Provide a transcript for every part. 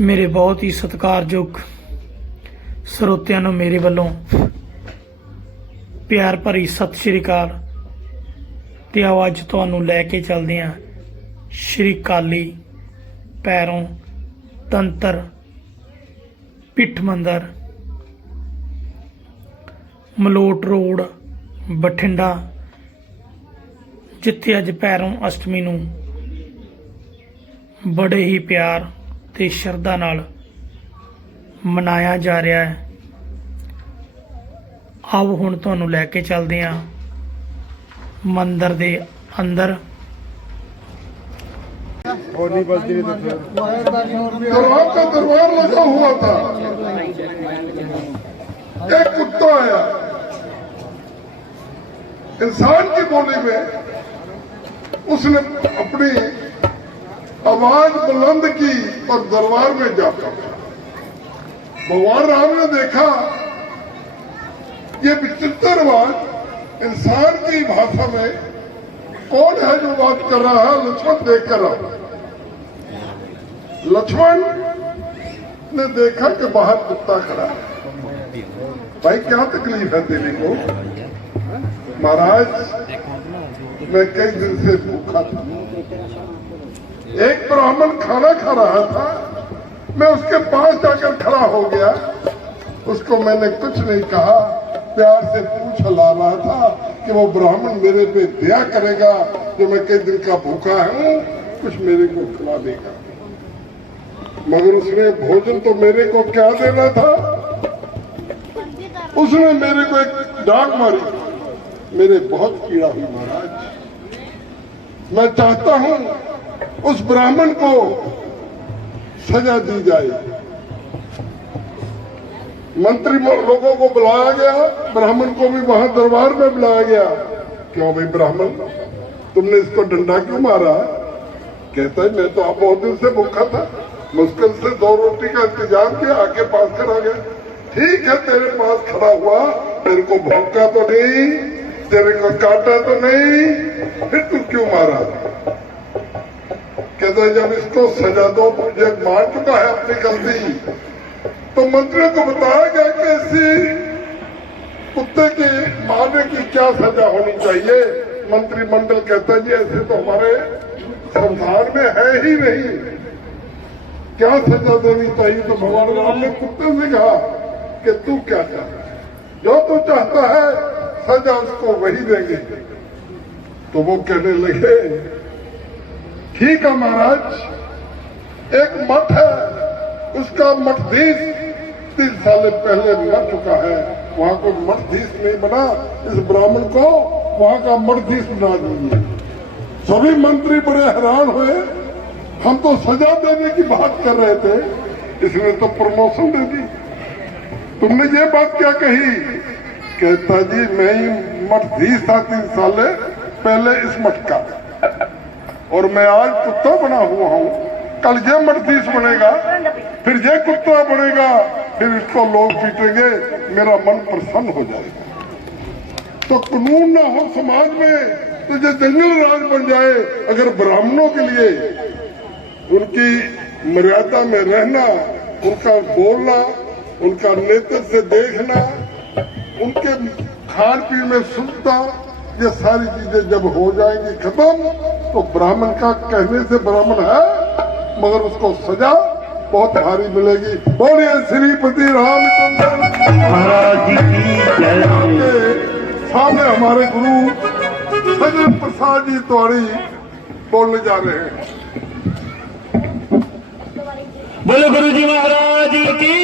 मेरे बहुत ही सत्कारयोग ਸਰੋਤਿਆਂ ਨੂੰ ਮੇਰੇ ਵੱਲੋਂ ਪਿਆਰ ਭਰੀ ਸਤਿ ਸ਼੍ਰੀ ਅਕਾਲ। ਤੇ ਆਓ ਅੱਜ ਤੁਹਾਨੂੰ ਲੈ ਕੇ ਚੱਲਦੇ ਹਾਂ ਸ਼੍ਰੀ ਕਾਲੀ ਪੈਰੋਂ ਤੰਤਰ ਪਿੱਠ ਮੰਦਰ ਮਲੋਟ ਰੋਡ ਬਠਿੰਡਾ, ਜਿੱਥੇ ਅੱਜ ਪੈਰੋਂ ਅਸ਼ਟਮੀ ਨੂੰ बड़े ही प्यार ते श्रद्धा नाल मनाया जा रहा है। आओ हुण तुहानूं लैके चलदे हां मंदिर दे अंदर। दरबार का दरबार लगा हुआ था, एक कुत्ता आया इंसान की बोली में, उसने अपनी आवाज बुलंद की और दरबार में जाकर भगवान राम ने देखा ये विचित्र आवाज इंसान की भाषा में कौन है जो बात कर रहा है। लक्ष्मण देख कर रहा, लक्ष्मण ने देखा कि बाहर कुत्ता खड़ा है। भाई क्या तकलीफ है तेरे को? महाराज मैं कई दिन से भूखा था, एक ब्राह्मण खाना खा रहा था, मैं उसके पास जाकर खड़ा हो गया, उसको मैंने कुछ नहीं कहा, प्यार से पूछ ला रहा था कि वो ब्राह्मण मेरे पे दया करेगा जो मैं कई दिन का भूखा हूं, कुछ मेरे को खिला देगा। मगर उसने भोजन तो मेरे को क्या देना था, उसने मेरे को एक डांट मारी, मेरे बहुत पीड़ा हुई। महाराज मैं चाहता हूं उस ब्राह्मण को सजा दी जाए। मंत्री लोगों को बुलाया गया, ब्राह्मण को भी वहां दरबार में बुलाया गया। क्यों भाई ब्राह्मण, तुमने इसको डंडा क्यों मारा? कहता है मैं तो आप बहुत दिन से भूखा था, मुश्किल से 2 रोटी का इंतजाम किया, आके पास खड़ा गया। ठीक है तेरे पास खड़ा हुआ, तेरे को भौंका तो नहीं, तेरे को काटा तो नहीं, फिर तू क्यों मारा? कहता है जब इसको सजा दो, जब मान चुका है अपनी गलती, तो मंत्रियों को बताया गया कि ऐसी कुत्ते की मारने की क्या सजा होनी चाहिए। मंत्रिमंडल कहता है जी ऐसे तो हमारे संविधान में है ही नहीं, क्या सजा देनी चाहिए? तो भगवान राम ने कुत्ते से कहा कि तू क्या चाहता है, जो तू चाहता है सजा उसको वही देंगे। तो वो कहने लगे ठीक है महाराज, एक मठ है, उसका मठधीश 3 साल पहले मर चुका है, वहां को मठधीश नहीं बना, इस ब्राह्मण को वहां का मठधीश बना दीजिए। सभी मंत्री बड़े हैरान हुए, हम तो सजा देने की बात कर रहे थे, इसने तो प्रमोशन दे दी, तुमने ये बात क्या कही? कहता जी मैं ही मठधीश था 3 साल पहले इस मठ का, और मैं आज कुत्ता बना हुआ हूँ, कल ये मठधीश बनेगा, फिर ये कुत्ता बनेगा, फिर इसको लोग पीटेंगे, मेरा मन प्रसन्न हो जाएगा। तो कानून ना हो समाज में तो ये जंगल राज बन जाए। अगर ब्राह्मणों के लिए उनकी मर्यादा में रहना, उनका बोलना, उनका नेतृत्व से देखना, उनके खान पीन में शुद्धता, ये सारी चीजें जब हो जाएंगी खत्म, तो ब्राह्मण का कहने से ब्राह्मण है, मगर उसको सजा बहुत भारी मिलेगी। बोलिए श्रीपति रामचंद्र महाराज की जय। सामने हमारे गुरु सजन प्रसाद जी तिवारी बोलने जा रहे हैं। बोलो गुरु जी महाराज की।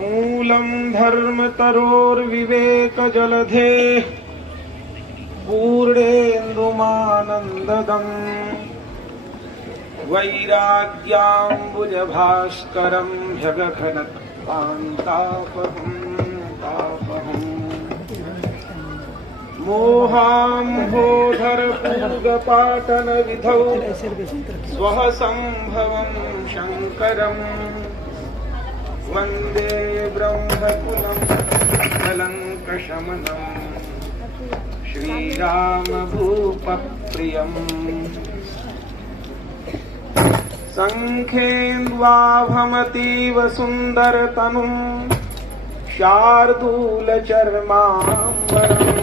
मूलम धर्म तरोर विवेक जलधे पूर्णेन्दुमानंददम वैराग्याम्बुज भास्करम जगघनत कांतापहम तापहम मोहाम्भोधर पूर्गपाटन विधौ स्वः संभवं शंकरम् वन्दे ब्रह्मकुलं कलङ्कशमनम् श्रीरामभूपप्रियम् सङ्खेन्द्वाभमतीव सुन्दरतनुं शार्दूलचर्माम्बरम्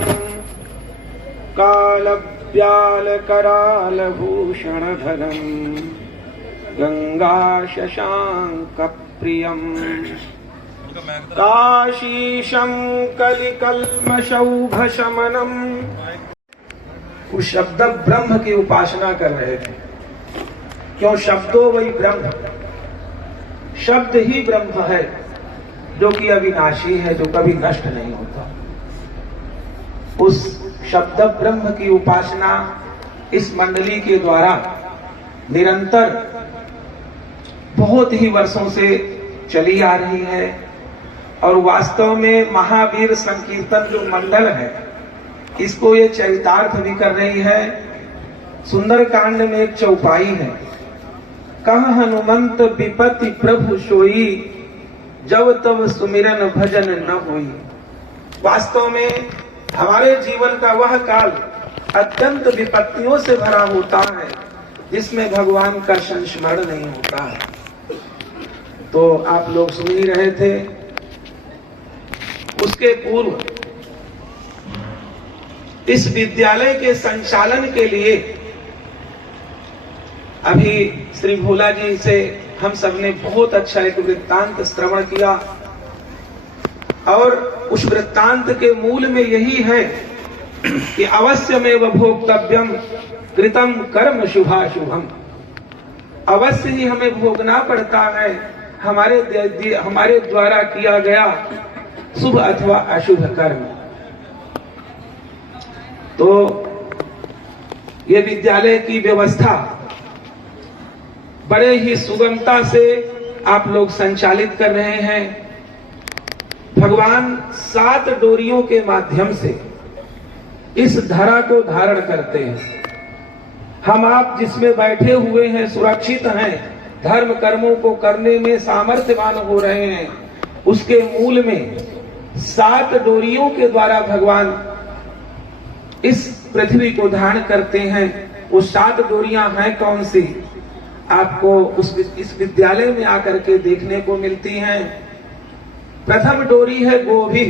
कालव्यालकरालभूषणधरम् गङ्गाशशाङ्कप्रियम् काशीशं कलिकल्मषौघशमनम्। उस शब्द ब्रह्म की उपासना कर रहे थे। क्यों? शब्दों वही ब्रह्म, शब्द ही ब्रह्म है जो कि अविनाशी है, जो कभी नष्ट नहीं होता। उस शब्द ब्रह्म की उपासना इस मंडली के द्वारा निरंतर बहुत ही वर्षों से चली आ रही है। और वास्तव में महावीर संकीर्तन जो मंडल है, इसको ये चरितार्थ भी कर रही है। सुंदरकांड में एक चौपाई है, कह हनुमंत विपत्ति प्रभु सोई, जब तब सुमिरन भजन न होई। वास्तव में हमारे जीवन का वह काल अत्यंत विपत्तियों से भरा होता है जिसमें भगवान का संस्मरण नहीं होता है। तो आप लोग सुन ही रहे थे। उसके पूर्व इस विद्यालय के संचालन के लिए अभी श्री भोला जी से हम सबने बहुत अच्छा एक वृत्तांत श्रवण किया। और उस वृत्तांत के मूल में यही है कि अवश्यमेव भोक्तव्यम कृतम कर्म शुभाशुभम। अवश्य ही हमें भोगना पड़ता है हमारे द्वारा किया गया शुभ अथवा अशुभ कर्म। तो ये विद्यालय की व्यवस्था बड़े ही सुगमता से आप लोग संचालित कर रहे हैं। भगवान 7 डोरियों के माध्यम से इस धरा को धारण करते हैं। हम आप जिसमें बैठे हुए हैं सुरक्षित हैं, धर्म कर्मों को करने में सामर्थ्यवान हो रहे हैं। उसके मूल में 7 डोरियों के द्वारा भगवान इस पृथ्वी को धारण करते हैं। वो 7 डोरियां हैं कौन सी, आपको इस विद्यालय में आकर के देखने को मिलती हैं। प्रथम डोरी है गोभी।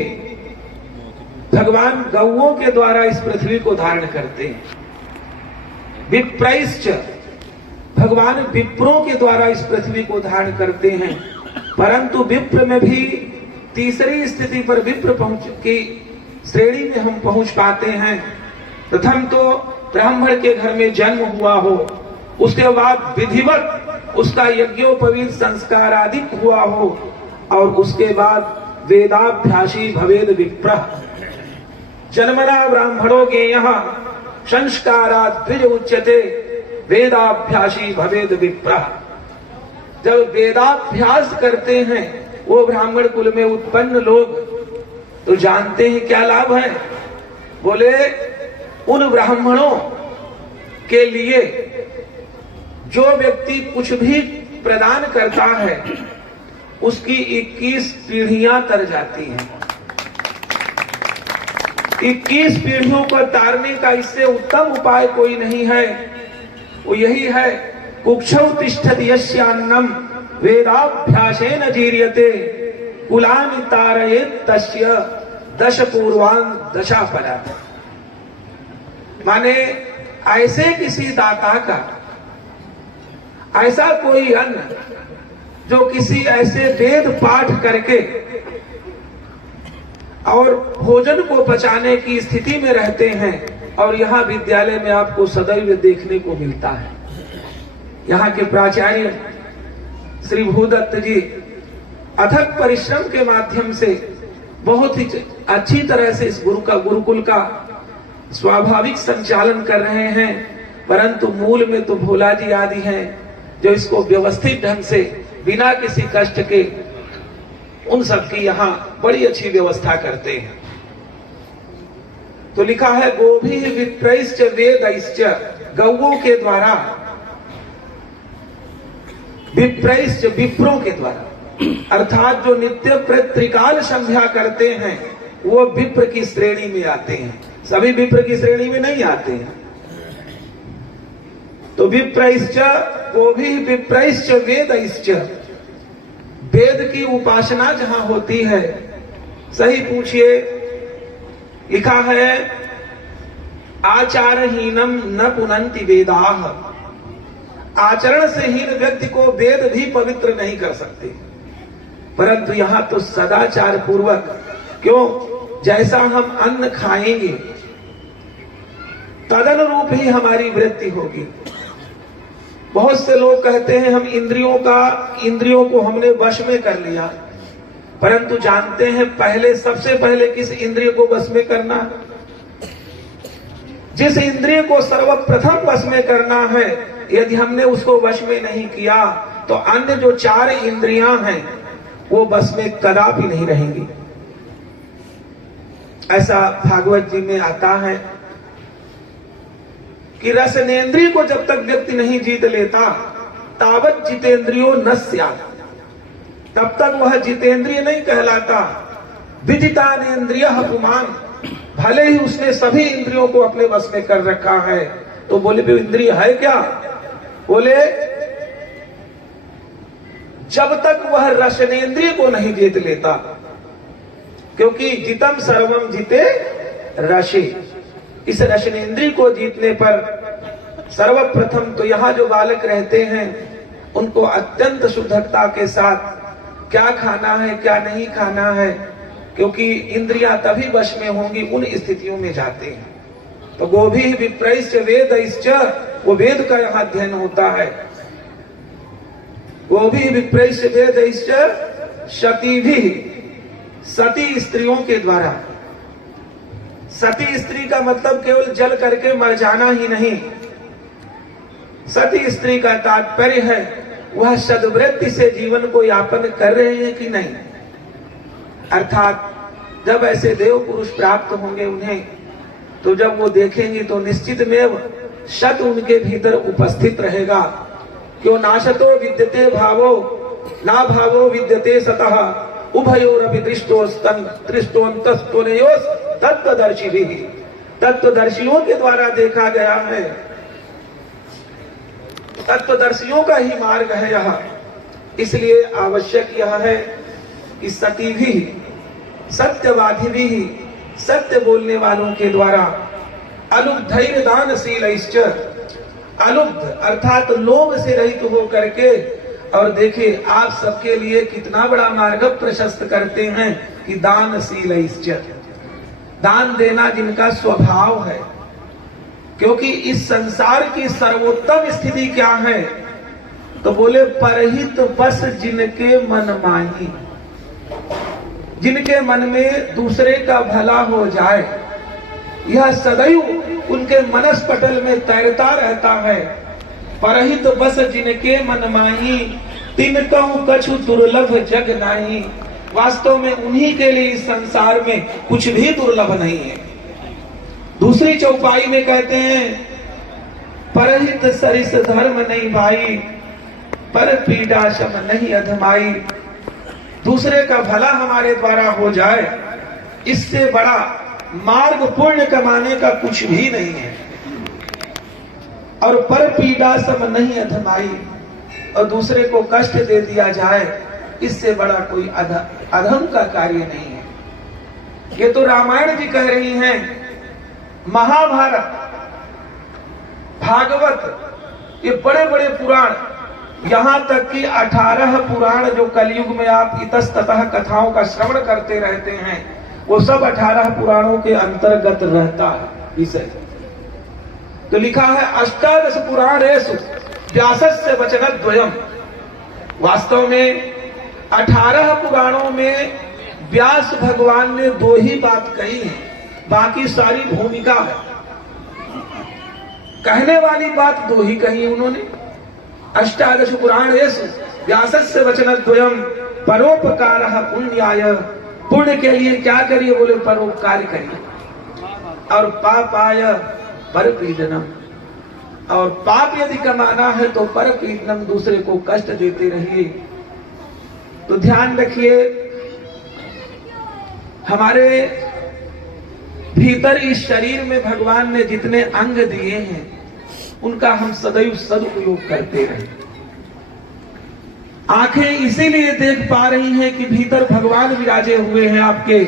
भगवान गौओं के द्वारा इस पृथ्वी को धारण करते हैं। विप्रैश्च, भगवान विप्रों के द्वारा इस पृथ्वी को धारण करते हैं। परंतु विप्र में भी तीसरी स्थिति पर विप्र की श्रेणी में हम पहुंच पाते हैं। प्रथम तो ब्राह्मण के घर में जन्म हुआ हो, उसके बाद विधिवत उसका यज्ञोपवीत संस्कार आदि हुआ हो, और उसके बाद वेदाभ्यासी भवेद विप्रः। जन्मना ब्राह्मणों के यहाँ संस्कारात् द्विज उच्यते, वेदाभ्यासी भवेद विप्रः। जब वेदाभ्यास करते हैं वो ब्राह्मण कुल में उत्पन्न लोग, तो जानते हैं क्या लाभ है? बोले उन ब्राह्मणों के लिए जो व्यक्ति कुछ भी प्रदान करता है उसकी 21 पीढ़ियां तर जाती हैं। 21 पीढ़ियों को तारने का इससे उत्तम उपाय कोई नहीं है। वो यही है, कुक्षौ तिष्ठति यस्यान्नम वेदाभ्यासेन जीर्यते, कुलानि तारयेत् तस्य 10 पूर्वान् 10 परा। माने ऐसे किसी दाता का ऐसा कोई अन्न जो किसी ऐसे वेद पाठ करके और भोजन को पचाने की स्थिति में रहते हैं, और यहाँ विद्यालय में आपको सदैव देखने को मिलता है। यहाँ के प्राचार्य श्री भूदत्त जी अथक परिश्रम के माध्यम से बहुत ही अच्छी तरह से इस गुरुकुल का स्वाभाविक संचालन कर रहे हैं। परंतु मूल में तो भोला जी आदि हैं जो इसको व्यवस्थित ढंग से बिना किसी कष्ट के उन सबकी यहाँ बड़ी अच्छी व्यवस्था करते हैं। तो लिखा है गोभी विप्रैश्च वेदैश्च, गौओं के द्वारा, विप्रैश्च विप्रों के द्वारा। अर्थात जो नित्य त्रिकाल संध्या करते हैं वो विप्र की श्रेणी में आते हैं, सभी विप्र की श्रेणी में नहीं आते हैं। तो विप्रैश्च, वो भी विप्रैश्च वेदैश्च, वेद की उपासना जहां होती है, सही पूछिए, लिखा है आचारहीनम न पुनन्ति वेदाः, आचरण से हीन व्यक्ति को वेद भी पवित्र नहीं कर सकते। परंतु यहां तो सदाचार पूर्वक, क्यों, जैसा हम अन्न खाएंगे तदनुरूप ही हमारी वृत्ति होगी। बहुत से लोग कहते हैं हम इंद्रियों को हमने वश में कर लिया, परंतु जानते हैं पहले, सबसे पहले किस इंद्रिय को वश में करना? जिस इंद्रिय को सर्वप्रथम वश में करना है, यदि हमने उसको वश में नहीं किया तो अन्य जो 4 इंद्रियां हैं वो वश में कदापि नहीं रहेंगी। ऐसा भागवत जी में आता है कि रसनेन्द्रिय को जब तक व्यक्ति नहीं जीत लेता तावत जितेंद्रियो न स्यात्, तब तक वह जितेंद्रिय नहीं कहलाता। विजितानेन्द्रियः पुमान्, भले ही उसने सभी इंद्रियों को अपने वश में कर रखा है। तो बोले भी इंद्रिय है क्या? बोले जब तक वह रसनेन्द्रिय को नहीं जीत लेता, क्योंकि जितम सर्वम जिते रसे, इस रसनेन्द्रिय को जीतने पर सर्वप्रथम तो यहाँ जो बालक रहते हैं उनको अत्यंत शुद्धता के साथ क्या खाना है क्या नहीं खाना है, क्योंकि इंद्रियां तभी वश में होंगी उन स्थितियों में जाते हैं। तो गोभी विप्रैश्च वेदैश्च, वो वेद का यहाँ अध्ययन होता है। गोभी विप्रैश्च वेदैश्च सतीभिः, सती स्त्रियों के द्वारा। सती स्त्री का मतलब केवल जल करके मर जाना ही नहीं, सती स्त्री का तात्पर्य है वह सद्वृत्ति से जीवन को यापन कर रहे हैं कि नहीं। अर्थात जब ऐसे देव पुरुष प्राप्त होंगे उन्हें, तो जब वो देखेंगे तो निश्चित में सत उनके भीतर उपस्थित रहेगा। क्यों नाशतो विद्यते भावो ना भावो विद्यते सतः उभयोरपि दृष्टोन्तस्तोनयोस् तत्वदर्शिभिः, तत्वदर्शियों के द्वारा देखा गया है, तत्वदर्शियों का ही मार्ग है यह। इसलिए आवश्यक यह है कि सती भी, सत्यवादी भी, सत्य बोलने वालों के द्वारा अलुब्धैर्य दानशीलैश्च, अलुब्ध अर्थात लोभ से रहित हो करके, और देखिए आप सबके लिए कितना बड़ा मार्ग प्रशस्त करते हैं कि दानशीलैश्च, दान देना जिनका स्वभाव है। क्योंकि इस संसार की सर्वोत्तम स्थिति क्या है? तो बोले परहित बस जिनके मन माही, जिनके मन में दूसरे का भला हो जाए, यह सदैव उनके मनस पटल में तैरता रहता है। परहित बस जिनके मन माही, तिनकहु कछु दुर्लभ जग नाही। वास्तव में उन्हीं के लिए इस संसार में कुछ भी दुर्लभ नहीं है। दूसरी चौपाई में कहते हैं परहित सरिस धर्म नहीं भाई, पर पीड़ा शम नहीं अधमाई। दूसरे का भला हमारे द्वारा हो जाए, इससे बड़ा मार्ग पुण्य कमाने का कुछ भी नहीं है। और पर पीड़ा सम नहीं अधमाई, और दूसरे को कष्ट दे दिया जाए, इससे बड़ा कोई अधम का कार्य नहीं है। ये तो रामायण जी कह रही हैं, महाभारत, भागवत, ये बड़े बड़े पुराण, यहां तक कि 18 पुराण जो कलयुग में आप इतस्ततः कथाओं का श्रवण करते रहते हैं, वो सब 18 पुराणों के अंतर्गत रहता है विषय। तो लिखा है अष्टादश पुराणेषु व्यासस्य वचनद्वयम्। वास्तव में 18 पुराणों में व्यास भगवान ने 2 ही बात कही है, बाकी सारी भूमिका है। कहने वाली बात 2 ही कही उन्होंने। अष्टादश पुराणेषु व्यासस्य वचनद्वयम् परोपकारः पुण्याय, पुण्य के लिए क्या करिए? बोले परोपकार करिए। और पापाय परपीडनम, और पाप यदि कमाना है तो परपीडनम, दूसरे को कष्ट देते रहिए। तो ध्यान रखिए, हमारे भीतर इस शरीर में भगवान ने जितने अंग दिए हैं उनका हम सदैव सदुपयोग करते रहे। आंखें इसीलिए देख पा रही हैं कि भीतर भगवान विराजे हुए हैं आपके,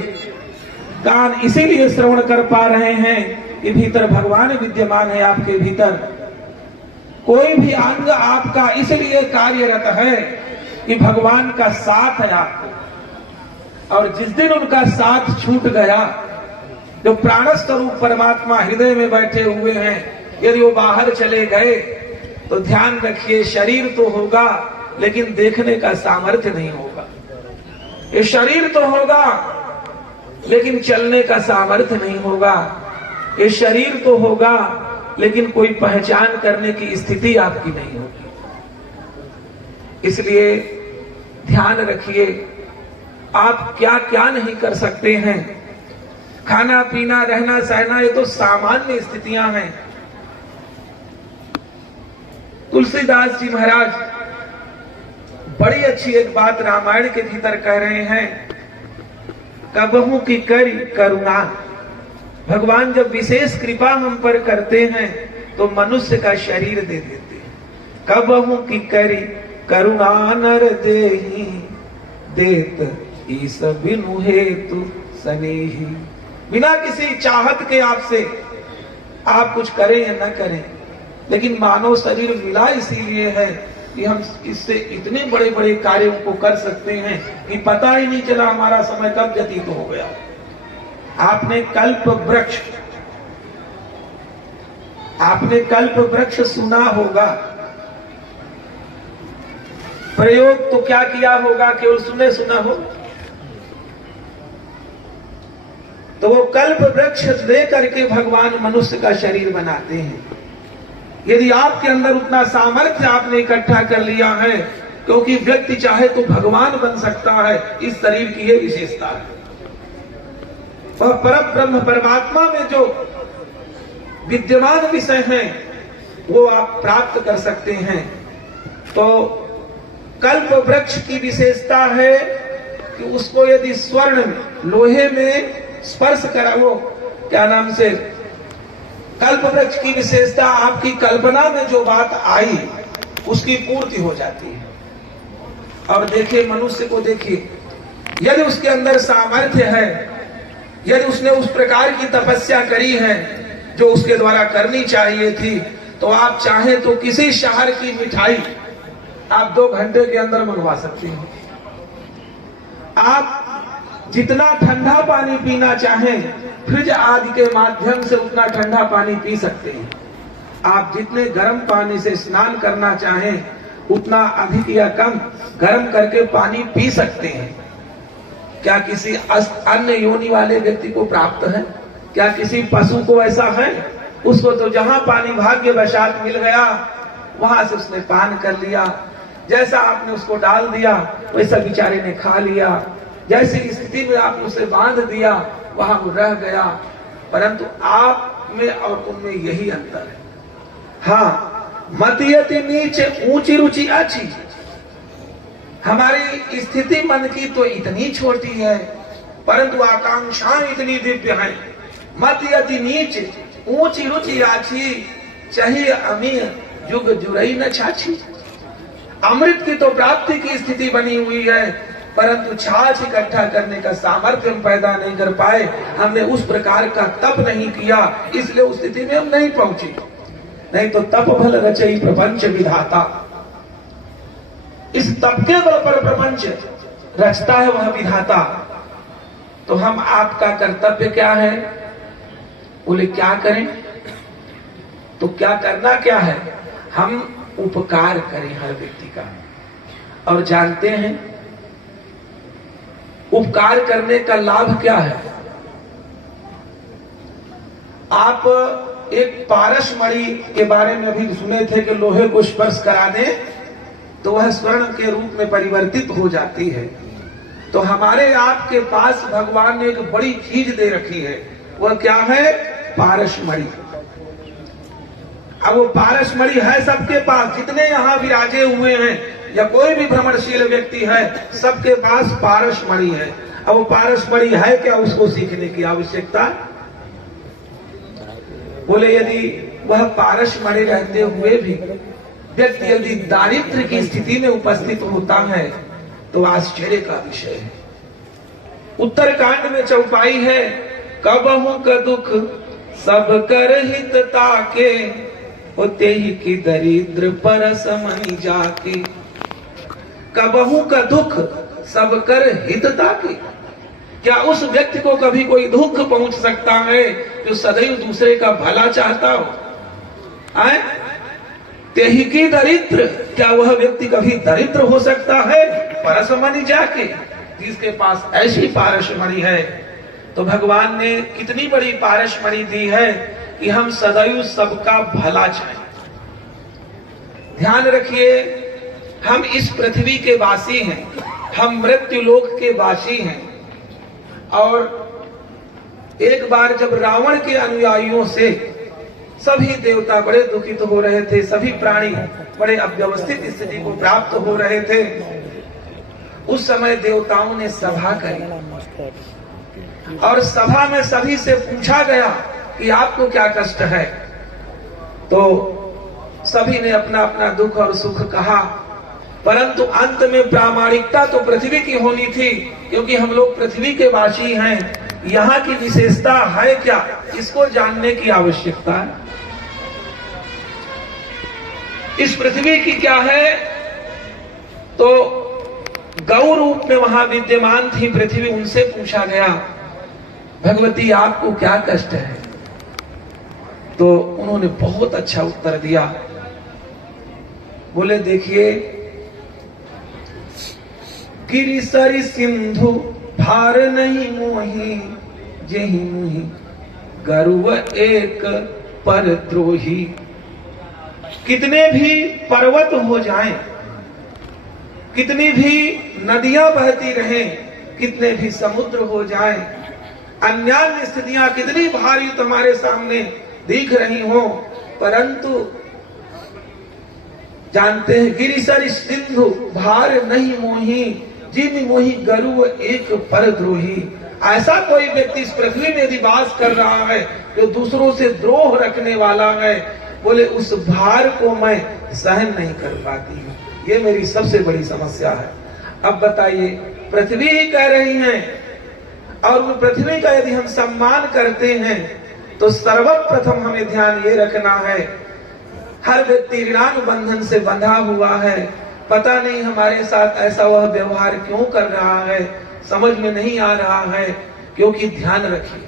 कान इसीलिए श्रवण कर पा रहे हैं कि भीतर भगवान विद्यमान है आपके भीतर। कोई भी अंग आपका इसलिए कार्यरत है कि भगवान का साथ है आपको, और जिस दिन उनका साथ छूट गया, जो प्राण स्वरूप परमात्मा हृदय में बैठे हुए हैं, यदि वो बाहर चले गए तो ध्यान रखिए, शरीर तो होगा लेकिन देखने का सामर्थ्य नहीं होगा। ये शरीर तो होगा लेकिन चलने का सामर्थ्य नहीं होगा। ये शरीर तो होगा लेकिन कोई पहचान करने की स्थिति आपकी नहीं होगी। इसलिए ध्यान रखिए, आप क्या क्या नहीं कर सकते हैं। खाना पीना रहना सहना ये तो सामान्य स्थितियां हैं। तुलसीदास जी महाराज बड़ी अच्छी एक बात रामायण के भीतर कह रहे हैं, कबहू की करी करुणा। भगवान जब विशेष कृपा हम पर करते हैं तो मनुष्य का शरीर दे देते हैं। कबहू की करी करुणा नर देहि, देत ईस बिनु हेतु सनेही। बिना किसी चाहत के आपसे आप कुछ करें या न करें, लेकिन मानव शरीर मिला इसीलिए है कि हम इससे इतने बड़े बड़े कार्यों को कर सकते हैं कि पता ही नहीं चला हमारा समय कब व्यतीत हो गया। आपने कल्प वृक्ष सुना होगा, प्रयोग तो क्या किया होगा, केवल सुने सुना हो। तो वो कल्प वृक्ष दे करके भगवान मनुष्य का शरीर बनाते हैं। यदि आपके अंदर उतना सामर्थ्य आपने इकट्ठा कर लिया है, क्योंकि व्यक्ति चाहे तो भगवान बन सकता है, इस शरीर की यह विशेषता है। वह परम ब्रह्म परमात्मा में जो विद्यमान विषय हैं वो आप प्राप्त कर सकते हैं। तो कल्प वृक्ष की विशेषता है कि उसको यदि स्वर्ण में लोहे में स्पर्श करा, वो क्या नाम से, कल्प वृक्ष की विशेषता आपकी कल्पना में जो बात आई उसकी पूर्ति हो जाती है। और देखिए, मनुष्य को देखिए, यदि उसके अंदर सामर्थ्य है, यदि उसने उस प्रकार की तपस्या करी है जो उसके द्वारा करनी चाहिए थी, तो आप चाहें तो किसी शहर की मिठाई आप 2 घंटे के अंदर मंगवा सकते हैं। आप जितना ठंडा पानी पीना चाहें, फ्रिज आदि के माध्यम से उतना ठंडा पानी पी सकते हैं। आप जितने गर्म पानी से स्नान करना चाहें, उतना अधिक या कम गर्म करके पानी पी सकते हैं। क्या किसी अन्य योनि वाले व्यक्ति को प्राप्त है? क्या किसी पशु को ऐसा है? उसको तो जहां पानी भाग्यवशात मिल गया वहां से उसने पान कर लिया, जैसा आपने उसको डाल दिया वैसा बेचारे ने खा लिया, जैसी स्थिति में आपने उसे बांध दिया वहां वो रह गया। परंतु आप में और उनमें यही अंतर है। हाँ, मतियति नीच ऊंची रुचि अच्छी। हमारी स्थिति मन की तो इतनी छोटी है, परंतु आकांक्षाएं इतनी दिव्य हैं। मतियति नीच ऊंची रुचि आछी, चाहिए अमीय जुग जुरई न छाछी। अमृत की तो प्राप्ति की स्थिति बनी हुई है, परंतु छाछ इकट्ठा करने का सामर्थ्य हम पैदा नहीं कर पाए। हमने उस प्रकार का तप नहीं किया, इसलिए उस स्थिति में हम नहीं पहुंचे। नहीं तो तप भल रचई प्रपंच विधाता। इस तप के बल पर प्रपंच रचता है वह विधाता। तो हम, आपका कर्तव्य क्या है? बोले क्या करें? तो क्या करना क्या है? हम उपकार करें हर व्यक्ति का। और जानते हैं उपकार करने का लाभ क्या है? आप एक पारसमणि के बारे में अभी सुने थे कि लोहे को स्पर्श करा दे तो वह स्वर्ण के रूप में परिवर्तित हो जाती है। तो हमारे आपके पास भगवान ने एक बड़ी चीज दे रखी है, वह क्या है? पारसमणि। अब वो पारसमणि है सबके पास, जितने यहाँ विराजे हुए हैं या कोई भी भ्रमणशील व्यक्ति है, सबके पास पारसमणि है। अब वो पारसमणि है क्या, उसको सीखने की आवश्यकता। बोले यदि वह पारसमणि रहते हुए भी व्यक्ति यदि दारिद्र्य की स्थिति में उपस्थित होता है तो आश्चर्य का विषय है। उत्तरकांड में चौपाई है, कबहु का दुख सब कर हित ताके, होते ही की दरिद्र परसमणि जाके। कबहु का दुख सब कर हित ताके, क्या उस व्यक्ति को कभी कोई दुख पहुंच सकता है जो सदैव दूसरे का भला चाहता हो? आए तेहि की दरिद्र, क्या वह व्यक्ति कभी दरिद्र हो सकता है? परसमणि जाके, जिसके पास ऐसी पारसमणि है। तो भगवान ने कितनी बड़ी पारसमणि दी है कि हम सदैव सबका भला चाहें। ध्यान रखिए, हम इस पृथ्वी के वासी हैं, हम मृत्यु लोक के वासी हैं। और एक बार जब रावण के अनुयायियों से सभी देवता बड़े दुखित हो रहे थे, सभी प्राणी बड़े अव्यवस्थित स्थिति को प्राप्त हो रहे थे, उस समय देवताओं ने सभा करी और सभा में सभी से पूछा गया कि आपको क्या कष्ट है। तो सभी ने अपना अपना दुख और सुख कहा, परंतु अंत में प्रामाणिकता तो पृथ्वी की होनी थी, क्योंकि हम लोग पृथ्वी के वासी हैं। यहाँ की विशेषता है क्या, इसको जानने की आवश्यकता है। इस पृथ्वी की क्या है, तो गौ रूप में वहां विद्यमान थी पृथ्वी। उनसे पूछा गया, भगवती आपको क्या कष्ट है? तो उन्होंने बहुत अच्छा उत्तर दिया। बोले देखिए, गिरि सरि सिंधु भार नहीं मोही, जेहि मुहि गरुव एक पर द्रोही। कितने भी पर्वत हो जाएं, कितनी भी नदियां बहती रहें, कितने भी समुद्र हो जाएं, अन्य स्थितियां कितनी भारी तुम्हारे सामने दिख रही हो, परंतु जानते हैं गिरि सरि सिंधु भार नहीं मोही, जिन मोही गरुव एक पर द्रोही। ऐसा कोई व्यक्ति इस पृथ्वी में यदि वास कर रहा है जो दूसरों से द्रोह रखने वाला है, बोले उस भार को मैं सहन नहीं कर पाती हूँ, ये मेरी सबसे बड़ी समस्या है। अब बताइए, पृथ्वी ही कह रही है, और वो पृथ्वी का यदि हम सम्मान करते हैं तो सर्वप्रथम हमें ध्यान ये रखना है, हर व्यक्ति ऋणानुबंधन से बंधा हुआ है। पता नहीं हमारे साथ ऐसा वह व्यवहार क्यों कर रहा है, समझ में नहीं आ रहा है। क्योंकि ध्यान रखिए,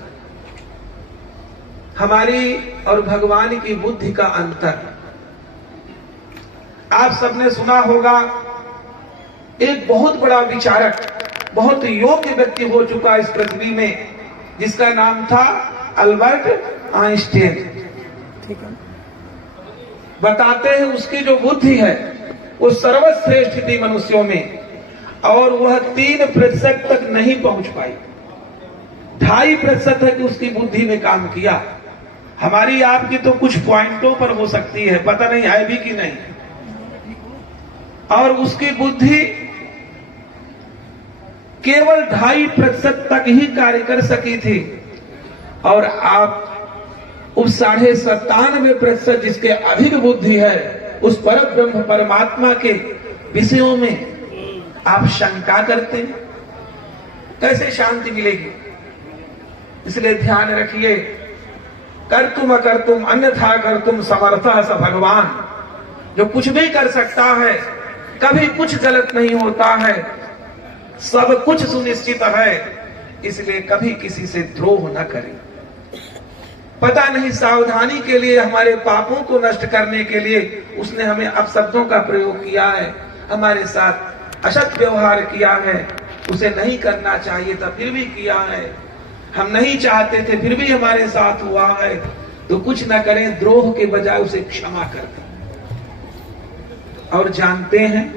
हमारी और भगवान की बुद्धि का अंतर। आप सबने सुना होगा, एक बहुत बड़ा विचारक, बहुत योग्य व्यक्ति हो चुका इस पृथ्वी में, जिसका नाम था अल्बर्ट आइंस्टाइन। ठीक है, बताते हैं उसकी जो बुद्धि है वो सर्वश्रेष्ठ थी मनुष्यों में, और वह 3% तक नहीं पहुंच पाई। 2.5% तक उसकी बुद्धि ने काम किया। हमारी आपकी तो कुछ पॉइंटों पर हो सकती है, पता नहीं है भी कि नहीं। और उसकी बुद्धि केवल 2.5% तक ही कार्य कर सकी थी, और आप उस 97.5% जिसके अधिक बुद्धि है, उस पर ब्रह्म परमात्मा के विषयों में आप शंका करते हैं, कैसे शांति मिलेगी? इसलिए ध्यान रखिए, कर्तुम अकर्तुम अन्यथा कर्तुम समर्थः स भगवान। जो कुछ भी कर सकता है, कभी कुछ गलत नहीं होता है, सब कुछ सुनिश्चित है। इसलिए कभी किसी से द्रोह न करें। पता नहीं सावधानी के लिए, हमारे पापों को नष्ट करने के लिए उसने हमें अपशब्दों का प्रयोग किया है, हमारे साथ असत व्यवहार किया है। उसे नहीं करना चाहिए था, फिर भी किया है। हम नहीं चाहते थे, फिर भी हमारे साथ हुआ है। तो कुछ न करें, द्रोह के बजाय उसे क्षमा कर दें। और जानते हैं,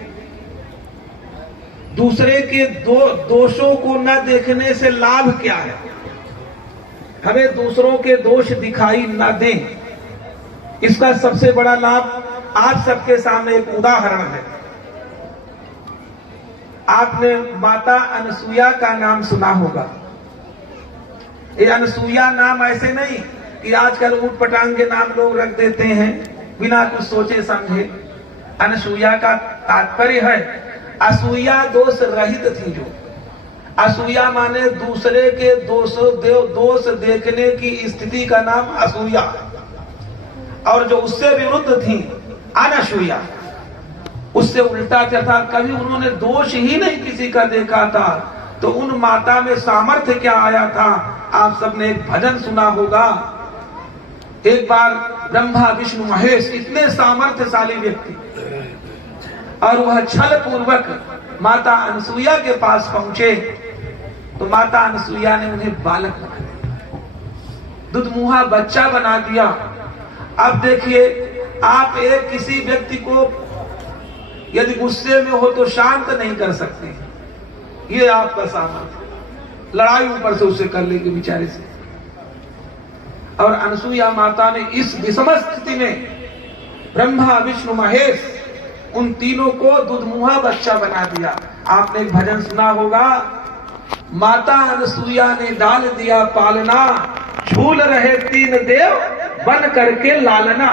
दूसरे के दोषों को न देखने से लाभ क्या है? हमें दूसरों के दोष दिखाई न दें, इसका सबसे बड़ा लाभ आप सबके सामने एक उदाहरण है। आपने माता अनसुया का नाम सुना होगा। ये अनसुया नाम ऐसे नहीं कि आजकल ऊट पटांग के नाम लोग रख देते हैं बिना कुछ सोचे समझे। अनसुया का तात्पर्य है असूया दोष रहित थी। जो असूया माने दूसरे के दोष देखने की स्थिति का नाम असूया, और जो उससे विरुद्ध थी अनसूया, उससे उल्टा क्या था, कभी उन्होंने दोष ही नहीं किसी का देखा था। तो उन माता में सामर्थ्य क्या आया था। आप सबने एक भजन सुना होगा, एक बार ब्रह्मा विष्णु महेश इतने सामर्थ्यशाली व्यक्ति, और वह छल पूर्वक माता अनसुया के पास पहुंचे तो माता अनसुया ने उन्हें बालक बना दिया, दुधमुहा बच्चा बना दिया। अब देखिए, आप एक किसी व्यक्ति को यदि गुस्से में हो तो शांत नहीं कर सकते, ये आपका सामर्थ्य। लड़ाई ऊपर से उससे कर लेंगे बेचारे से। और अनसुया माता ने इस विषम स्थिति में ब्रह्मा विष्णु महेश उन तीनों को दुधमुहा बच्चा बना दिया। आपने एक भजन सुना होगा, माता अनसुया ने डाल दिया पालना, झूल रहे तीन देव बन करके लालना।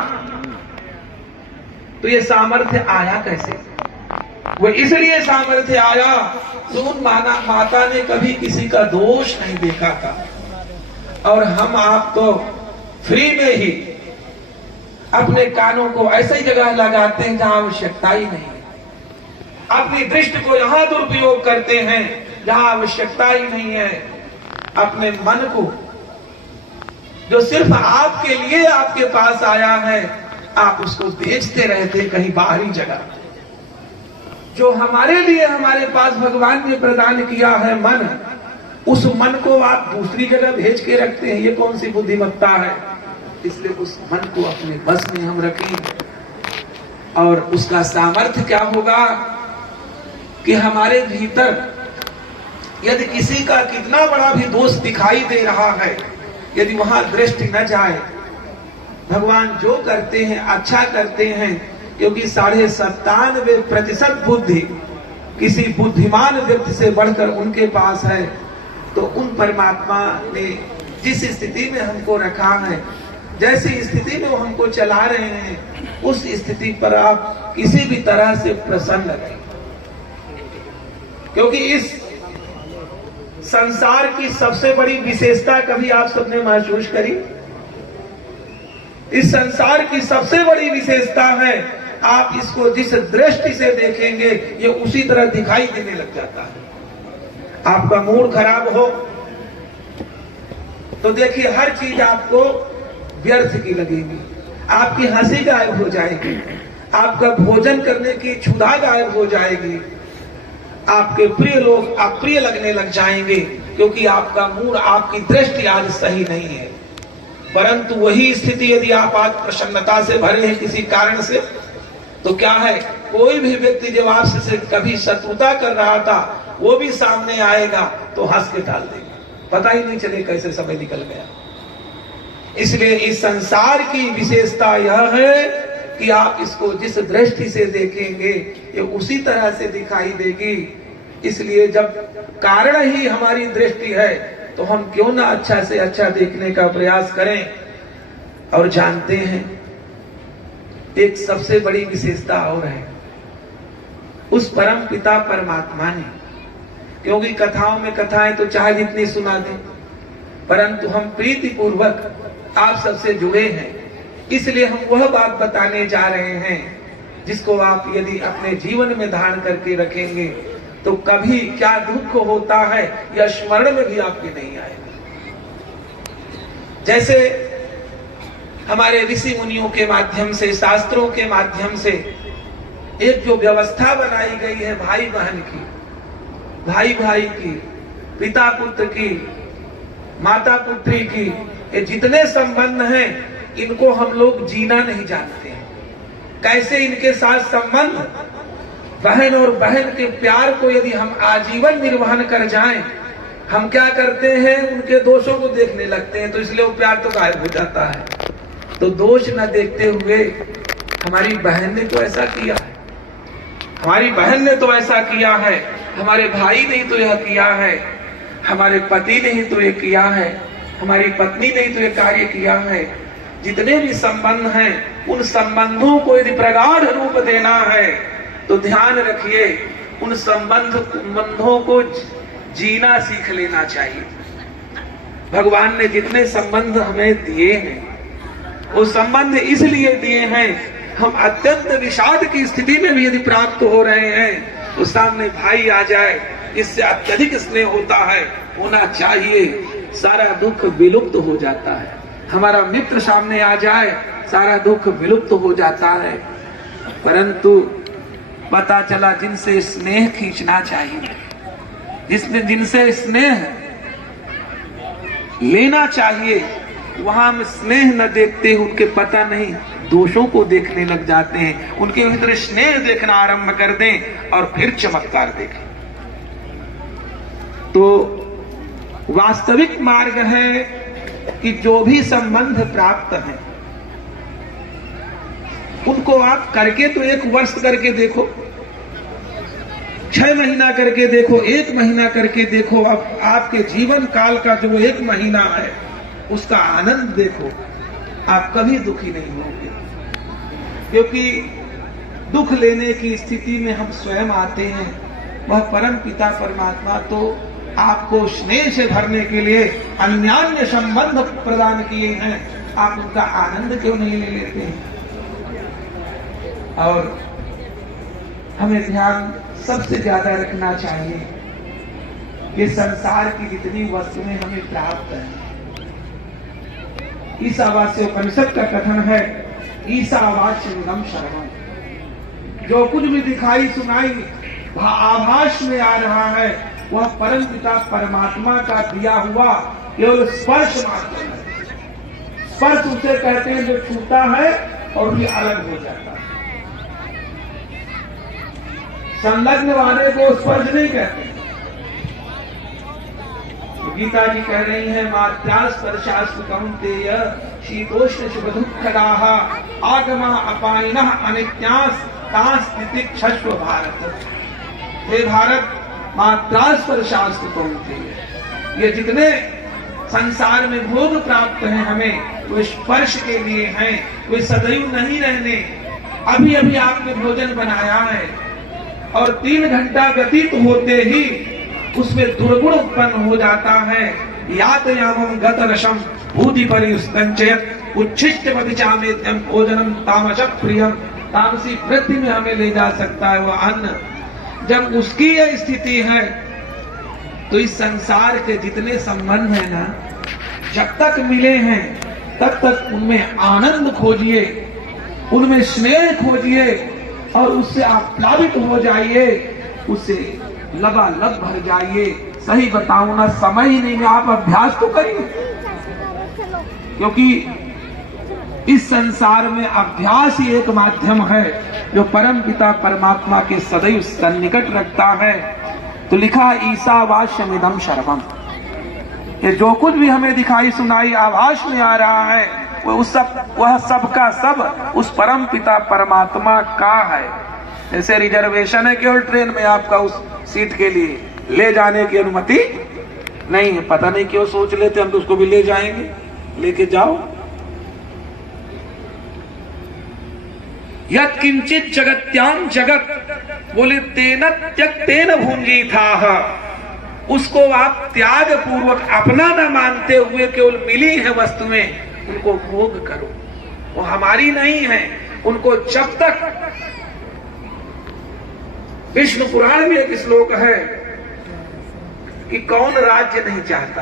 तो ये सामर्थ्य आया कैसे? वो इसलिए सामर्थ्य आया तो उन माता ने कभी किसी का दोष नहीं देखा था। और हम आप तो फ्री में ही अपने कानों को ऐसी जगह लगाते हैं जहां आवश्यकता ही नहीं है, अपनी दृष्टि को यहां दुरुपयोग करते हैं जहां आवश्यकता ही नहीं है, अपने मन को जो सिर्फ आपके लिए आपके पास आया है आप उसको बेचते रहते कहीं बाहरी जगह। जो हमारे लिए हमारे पास भगवान ने प्रदान किया है मन, उस मन को आप दूसरी जगह भेज के रखते हैं, ये कौन सी बुद्धिमत्ता है। इसलिए उस मन को अपने बस में हम रखें और उसका सामर्थ्य क्या होगा कि हमारे भीतर यदि किसी का कितना बड़ा भी दोष दिखाई दे रहा है, यदि वहां दृष्टि न जाए, भगवान जो करते हैं अच्छा करते हैं, क्योंकि 97% बुद्धि किसी बुद्धिमान व्यक्ति से बढ़कर उनके पास है। तो उन परमात्मा ने जिस स्थिति में हमको रखा है, जैसी स्थिति में वो हमको चला रहे हैं, उस स्थिति पर आप किसी भी तरह से प्रसन्न रहें, क्योंकि इस संसार की सबसे बड़ी विशेषता कभी आप सबने महसूस करी? इस संसार की सबसे बड़ी विशेषता है, आप इसको जिस दृष्टि से देखेंगे ये उसी तरह दिखाई देने लग जाता है। आपका मूड खराब हो तो देखिए हर चीज आपको व्यर्थ की लगेगी, आपकी हंसी गायब हो जाएगी, आपका भोजन करने की क्षुधा गायब हो जाएगी, आपके प्रिय लोग अप्रिय लगने लग जाएंगे, क्योंकि आपका मूड, आपकी दृष्टि आज सही नहीं है। परंतु वही स्थिति यदि आप आज प्रसन्नता से भरे हैं किसी कारण से, तो क्या है, कोई भी व्यक्ति जब आपसे कभी शत्रुता कर रहा था वो भी सामने आएगा तो हंस के टाल देगा, पता ही नहीं चले कैसे समय निकल गया। इसलिए इस संसार की विशेषता यह है कि आप इसको जिस दृष्टि से देखेंगे ये उसी तरह से दिखाई देगी। इसलिए जब कारण ही हमारी दृष्टि है तो हम क्यों ना अच्छा से अच्छा देखने का प्रयास करें। और जानते हैं एक सबसे बड़ी विशेषता और है, उस परम पिता परमात्मा ने, क्योंकि कथाओं में कथाएं तो चाहे जितनी सुना दें, परंतु हम प्रीति पूर्वक आप सबसे जुड़े हैं, इसलिए हम वह बात बताने जा रहे हैं जिसको आप यदि अपने जीवन में धारण करके रखेंगे तो कभी क्या दुख होता है यह स्मरण में भी आपके नहीं आएगा। जैसे हमारे ऋषि मुनियों के माध्यम से, शास्त्रों के माध्यम से एक जो व्यवस्था बनाई गई है भाई बहन की, भाई भाई की, पिता पुत्र की, माता पुत्री की, ये जितने संबंध हैं इनको हम लोग जीना नहीं जानते हैं। कैसे इनके साथ संबंध, बहन और बहन के प्यार को यदि हम आजीवन निर्वहन कर जाएं, हम क्या करते हैं, उनके दोषों को देखने लगते हैं, तो इसलिए वो प्यार तो गायब हो जाता है। तो दोष न देखते हुए हमारी बहन ने तो ऐसा किया है, हमारी बहन ने तो ऐसा किया है, हमारे भाई ने ही तो यह किया है, हमारे पति ने ही तो ये किया है, हमारी पत्नी ने ही तो ये कार्य किया है। जितने भी संबंध हैं, उन संबंधों को यदि प्रगाढ़ रूप देना है तो ध्यान रखिए, उन संबंधों को जीना सीख लेना चाहिए। भगवान ने जितने संबंध हमें दिए हैं, वो संबंध इसलिए दिए हैं, हम अत्यंत विषाद की स्थिति में भी यदि प्राप्त हो रहे हैं तो सामने भाई आ जाए, इससे अत्यधिक स्नेह होता है, होना चाहिए, सारा दुख विलुप्त हो जाता है। हमारा मित्र सामने आ जाए, सारा दुख विलुप्त हो जाता है। परंतु पता चला जिनसे स्नेह खींचना चाहिए, जिनसे स्नेह लेना चाहिए, वहां हम स्नेह न देखते, उनके पता नहीं दोषों को देखने लग जाते हैं। उनके भीतर स्नेह देखना आरंभ कर दें और फिर चमत्कार देखें। तो वास्तविक मार्ग है कि जो भी संबंध प्राप्त है उनको आप करके तो 1 वर्ष करके देखो, 6 महीना करके देखो, 1 महीना करके देखो। आपके जीवन काल का जो 1 महीना है उसका आनंद देखो, आप कभी दुखी नहीं होंगे। क्योंकि दुख लेने की स्थिति में हम स्वयं आते हैं, वह परम पिता परमात्मा तो आपको स्नेह से भरने के लिए अन्यान्य संबंध प्रदान किए हैं, आप उनका आनंद क्यों नहीं ले लेते हैं? और हमें ध्यान सबसे ज्यादा रखना चाहिए कि संसार की जितनी वस्तुएं हमें प्राप्त है, ईशावास्य उपनिषद का कथन है, ईशावास्यमिदं सर्वम्, जो कुछ भी दिखाई सुनाई आभास में आ रहा है वह परम पिता परमात्मा का दिया हुआ केवल स्पर्श मात्र है। स्पर्श उसे कहते हैं जो छूता है और भी अलग हो जाता है। संलग्न वाले को स्पर्श नहीं कहते। गीता जी कह रही है, मात्रा स्पर्शास्तु कौन्तेय शीतोष्ण सुख दुःखदाः आगमा अपायिनः अनित्यास् तास् तितिक्षस्व भारत। हे भारत, मात्रा स्पर्शास्तु कौन्तेय, ये जितने संसार में भोग प्राप्त हैं हमें, वो स्पर्श के लिए हैं, वे सदैव नहीं रहने। अभी अभी आपने भोजन बनाया है और 3 घंटा व्यतीत होते ही उसमें दुर्गुण उत्पन्न हो जाता है। यातयामं गतरसम भूति परिस्तंचयत् उच्छिष्टमतिचामेत्यं भोजनम तामस प्रियम। तामसी वृत्ति में हमें ले जा सकता है वह अन्न। जब उसकी यह स्थिति है तो इस संसार के जितने संबंध है ना, जब तक मिले हैं तब तक उनमें आनंद खोजिए, उनमें स्नेह खोजिए और उससे आप प्लावित हो जाइए, उससे लबालब भर जाइए। सही बताऊं ना, समय ही नहीं है, आप अभ्यास तो करिए, क्योंकि इस संसार में अभ्यास ही एक माध्यम है जो परम पिता परमात्मा के सदैव सन्निकट रखता है। तो लिखा ईशावास्यमिदं सर्वम्, ये जो कुछ भी हमें दिखाई सुनाई आभास में आ रहा है वह सब का सब उस परम पिता परमात्मा का है। जैसे रिजर्वेशन है केवल ट्रेन में, आपका उस सीट के लिए ले जाने की अनुमति नहीं है। पता नहीं क्यों सोच लेते हम तो उसको भी ले जाएंगे, लेके जाओ। यत्किंचित जगत्याम जगत, बोले तेन त्यक्तेन भुंजीथाः, उसको आप त्याग पूर्वक अपना न मानते हुए केवल मिली है वस्तुएं उनको भोग करो, वो हमारी नहीं है। उनको जब तक, विष्णु पुराण में एक श्लोक है कि कौन राज्य नहीं चाहता,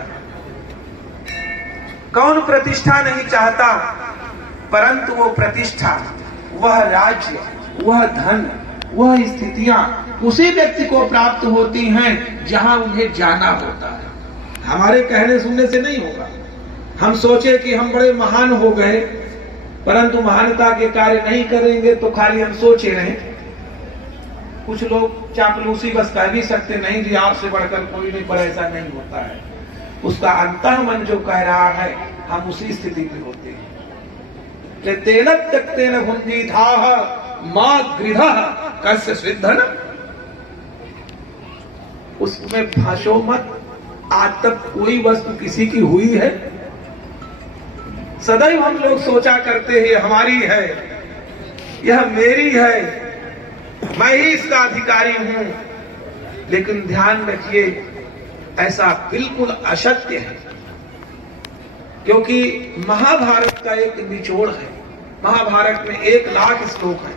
कौन प्रतिष्ठा नहीं चाहता, परंतु वो प्रतिष्ठा, वह राज्य, वह धन, वह स्थितियां उसी व्यक्ति को प्राप्त होती हैं जहां उन्हें जाना होता है। हमारे कहने सुनने से नहीं होगा। हम सोचे कि हम बड़े महान हो गए, परंतु महानता के कार्य नहीं करेंगे तो खाली हम सोचे रहे। कुछ लोग चापलूसी बस कह भी सकते, नहीं जी आपसे बढ़कर कोई नहीं, पर ऐसा नहीं होता है। उसका अंतः मन जो कह रहा है हम उसी स्थिति में होते हैं। तेन त्यक्तेन भुंजीथाः मा गृधः कस्य स्विद्धन। उसमें फंसो मत। आज तक कोई वस्तु किसी की हुई है? सदैव हम लोग सोचा करते हैं हमारी है, यह मेरी है, मैं ही इसका अधिकारी हूं। लेकिन ध्यान रखिए, ऐसा बिल्कुल असत्य है। क्योंकि महाभारत का एक निचोड़ है। महाभारत में 1,00,000 श्लोक है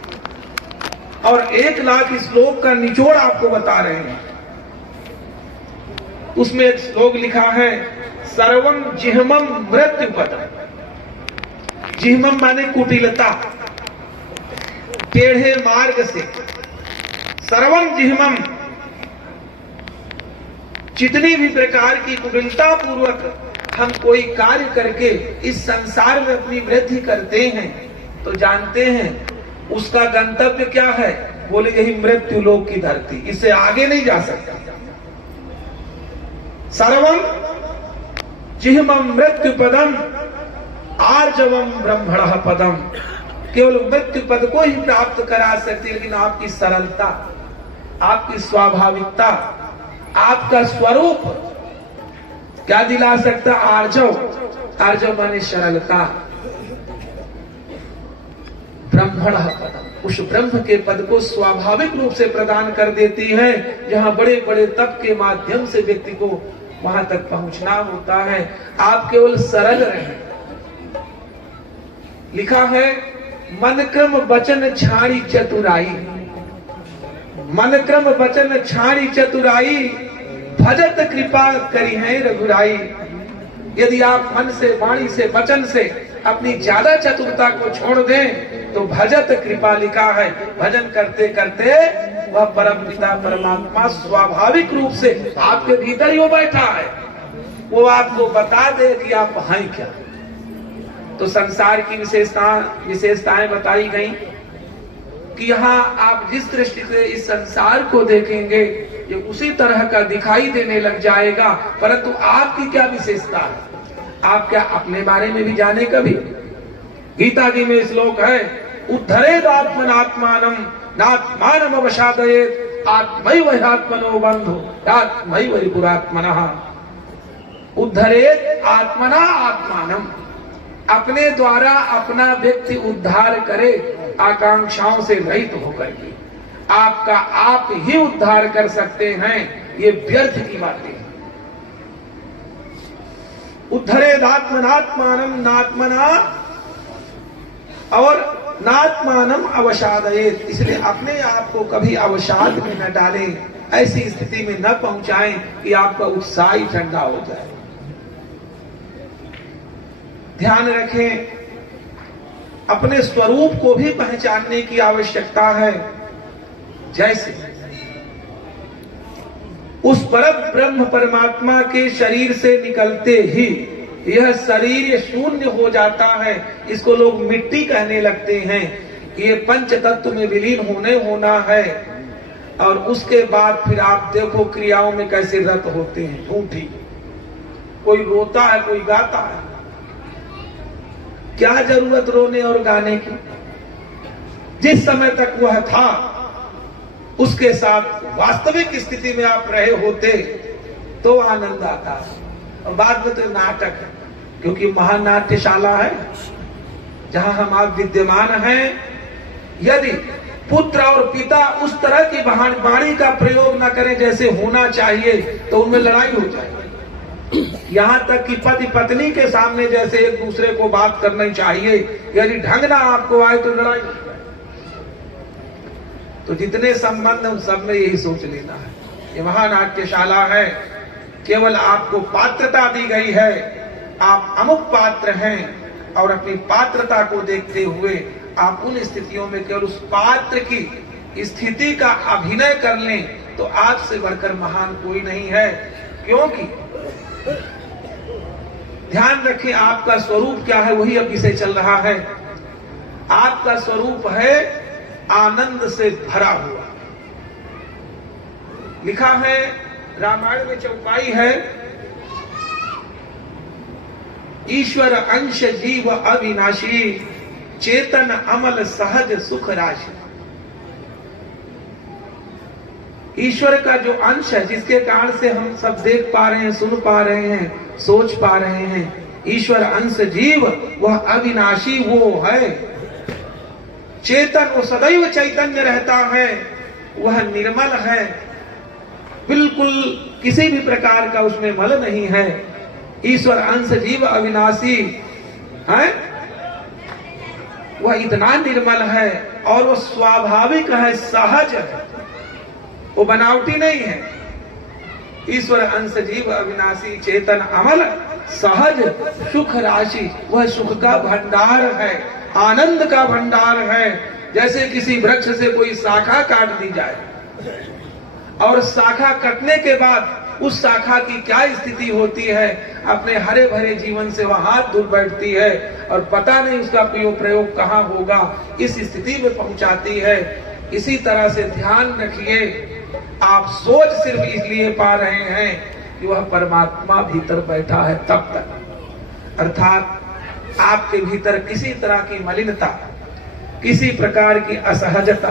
और 1,00,000 श्लोक का निचोड़ आपको बता रहे हैं। उसमें एक श्लोक लिखा है, सर्वम जिह्मम मृत्युपदम। जिह्मम माने कुटिलता, टेढ़े मार्ग से। सर्वम जिह्मम, जितनी भी प्रकार की कुटिलता पूर्वक हम कोई कार्य करके इस संसार में अपनी वृद्धि करते हैं, तो जानते हैं उसका गंतव्य क्या है? बोले यही मृत्यु लोक की धरती, इससे आगे नहीं जा सकता। सर्वम जिह्मम मृत्यु पदम आर्जवम ब्रह्मणः पदम। केवल मृत्यु पद को ही प्राप्त करा सकती, लेकिन आपकी सरलता, आपकी स्वाभाविकता, आपका स्वरूप क्या दिला सकता? आर्जव। आर्जव माने सरलता। ब्रह्मणः पदम, उस ब्रह्म के पद को स्वाभाविक रूप से प्रदान कर देती है। जहां बड़े बड़े तप के माध्यम से व्यक्ति को वहां तक पहुंचना होता है। आप केवल सरल रहें। लिखा है, मन क्रम वचन छाड़ी चतुराई। मन क्रम वचन छाड़ी चतुराई, भजत कृपा करी है रघुराई। यदि आप मन से, वाणी से, वचन से अपनी ज्यादा चतुरता को छोड़ दें तो भजत कृपा लिखा है। भजन करते करते वह परम पिता परमात्मा स्वाभाविक रूप से आपके भीतर ही वो बैठा है। वो आपको बता दे कि आप हैं क्या। तो संसार की विशेषताएं बताई गई कि यहाँ आप जिस दृष्टि से इस संसार को देखेंगे ये उसी तरह का दिखाई देने लग जाएगा। परंतु आपकी क्या विशेषता है? आप क्या अपने बारे में भी जाने कभी? गीता जी में श्लोक है, उद्धरेद आत्मनात्मानम नात्मानम अवसादयेत आत्मैव ह्यात्मनो बंधु आत्मैव रिपुरात्मनः। उद्धरेद आत्मना आत्मानम, अपने द्वारा अपना व्यक्ति उद्धार करे, आकांक्षाओं से रहित होकर के। आपका आप ही उद्धार कर सकते हैं, ये व्यर्थ की बातें हैं। उद्धरेद आत्मनात्मानम, नात्मना और नात्मानम अवसादयेत। इसलिए अपने आप को कभी अवसाद में न डालें, ऐसी स्थिति में न पहुंचाएं कि आपका उत्साह ही ठंडा हो जाए। ध्यान रखें, अपने स्वरूप को भी पहचानने की आवश्यकता है। जैसे उस परम ब्रह्म परमात्मा के शरीर से निकलते ही यह शरीर शून्य हो जाता है। इसको लोग मिट्टी कहने लगते हैं। ये पंच तत्व में विलीन होना है। और उसके बाद फिर आप देखो क्रियाओं में कैसे रत होते हैं, झूठी। कोई रोता है, कोई गाता है। क्या जरूरत रोने और गाने की? जिस समय तक वह था उसके साथ वास्तविक स्थिति में आप रहे होते तो आनंद आता है। और बाद में तो नाटक है, क्योंकि महानाट्यशाला है जहां हम आप विद्यमान हैं। यदि पुत्र और पिता उस तरह की वाणी का प्रयोग न करें जैसे होना चाहिए तो उनमें लड़ाई हो जाएगी। यहां तक कि पति पत्नी के सामने जैसे एक दूसरे को बात करनी चाहिए, यदि ढंग ना आपको आए तो लड़ाई हो जाए। तो जितने संबंध उन सब में यही सोच लेना है। ये महानाट्यशाला है। केवल आपको पात्रता दी गई है, आप अमुक पात्र हैं और अपनी पात्रता को देखते हुए आप उन स्थितियों में केवल उस पात्र की स्थिति का अभिनय कर लें तो आपसे बढ़कर महान कोई नहीं है। क्योंकि ध्यान रखें, आपका स्वरूप क्या है वही अब विषय चल रहा है। आपका स्वरूप है आनंद से भरा हुआ। लिखा है रामायण में चौपाई है, ईश्वर अंश जीव अविनाशी चेतन अमल सहज सुख राशि। ईश्वर का जो अंश है, जिसके कारण से हम सब देख पा रहे हैं, सुन पा रहे हैं, सोच पा रहे हैं, ईश्वर अंश जीव, वह अविनाशी वो है। चेतन, वो सदैव चैतन्य रहता है, वह निर्मल है, बिल्कुल किसी भी प्रकार का उसमें मल नहीं है। ईश्वर अंश जीव अविनाशी है, वह इतना निर्मल है और वो स्वाभाविक है, सहज है, वो बनावटी नहीं है। ईश्वर अंश जीव अविनाशी चेतन अमल सहज सुख राशि, वह सुख का भंडार है, आनंद का भंडार है। जैसे किसी वृक्ष से कोई शाखा काट दी जाए और शाखा कटने के बाद उस शाखा की क्या स्थिति होती है, अपने हरे भरे जीवन से वह हाथ धुल बैठती है और पता नहीं उसका प्रयोग कहाँ होगा, इस स्थिति में पहुंचाती है। इसी तरह से ध्यान रखिए, आप सोच सिर्फ इसलिए पा रहे हैं कि वह परमात्मा भीतर बैठा है तब तक, अर्थात आपके भीतर किसी तरह की मलिनता, किसी प्रकार की असहजता,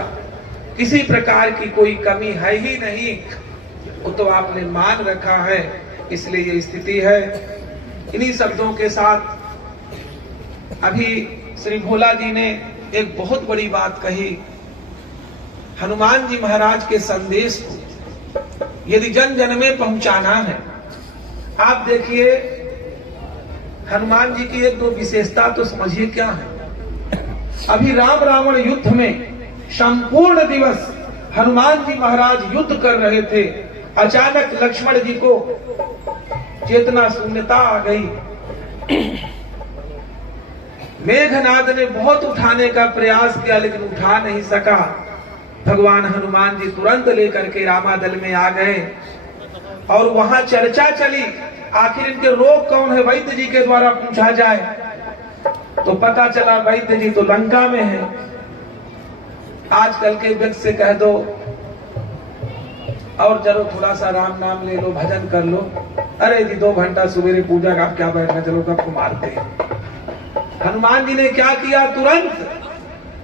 किसी प्रकार की कोई कमी है ही नहीं, वो तो आपने मान रखा है, इसलिए ये स्थिति है। इन्हीं शब्दों के साथ अभी श्री भोला जी ने एक बहुत बड़ी बात कही। हनुमान जी महाराज के संदेश को यदि जन जन में पहुंचाना है, आप देखिए हनुमान जी की एक दो विशेषता तो समझिए क्या है। अभी राम रावण युद्ध में संपूर्ण दिवस हनुमान जी महाराज युद्ध कर रहे थे, अचानक लक्ष्मण जी को चेतना शून्यता आ गई। मेघनाद ने बहुत उठाने का प्रयास किया लेकिन उठा नहीं सका। भगवान हनुमान जी तुरंत लेकर के रामादल में आ गए और वहां चर्चा चली, आखिर इनके रोग कौन है, वैद्य जी के द्वारा पूछा जाए तो पता चला वैद्य जी तो लंका में है। आजकल के व्यक्ति से कह दो और चलो थोड़ा सा राम नाम ले लो, भजन कर लो, अरे जी 2 घंटा सवेरे पूजा का आप क्या बैठना, चलो कब को मारते हैं। हनुमान जी ने क्या किया, तुरंत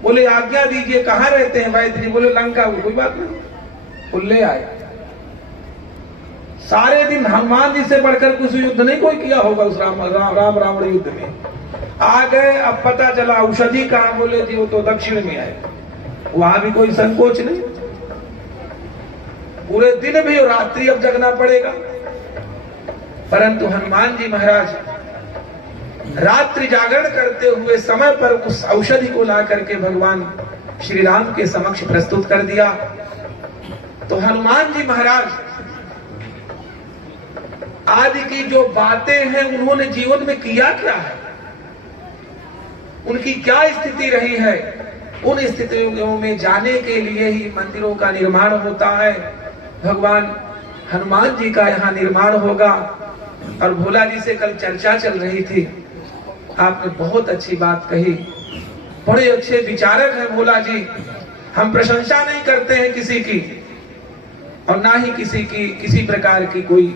बोले आज्ञा दीजिए, कहाँ रहते हैं वैद्य जी, बोले लंका। कोई बात नहीं, खुले आए। सारे दिन हनुमान जी से बढ़कर कुछ युद्ध नहीं कोई किया होगा उस राम रावण युद्ध में। आ गए, अब पता चला औषधि कहाँ, बोले जी वो तो दक्षिण में है, वहां भी कोई संकोच नहीं, पूरे दिन भी और रात्रि अब जगना पड़ेगा। परंतु हनुमान जी महाराज रात्रि जागरण करते हुए समय पर उस औषधि को ला करके भगवान श्री राम के समक्ष प्रस्तुत कर दिया। तो हनुमान जी महाराज आदि की जो बातें हैं उन्होंने जीवन में किया क्या है, उनकी क्या स्थिति रही है, उन स्थितियों में जाने के लिए ही मंदिरों का निर्माण होता है। भगवान हनुमान जी का यहाँ निर्माण होगा। और भोला जी से कल चर्चा चल रही थी, आपने बहुत अच्छी बात कही, बड़े अच्छे विचारक हैं भोला जी। हम प्रशंसा नहीं करते हैं किसी की और ना ही किसी प्रकार की कोई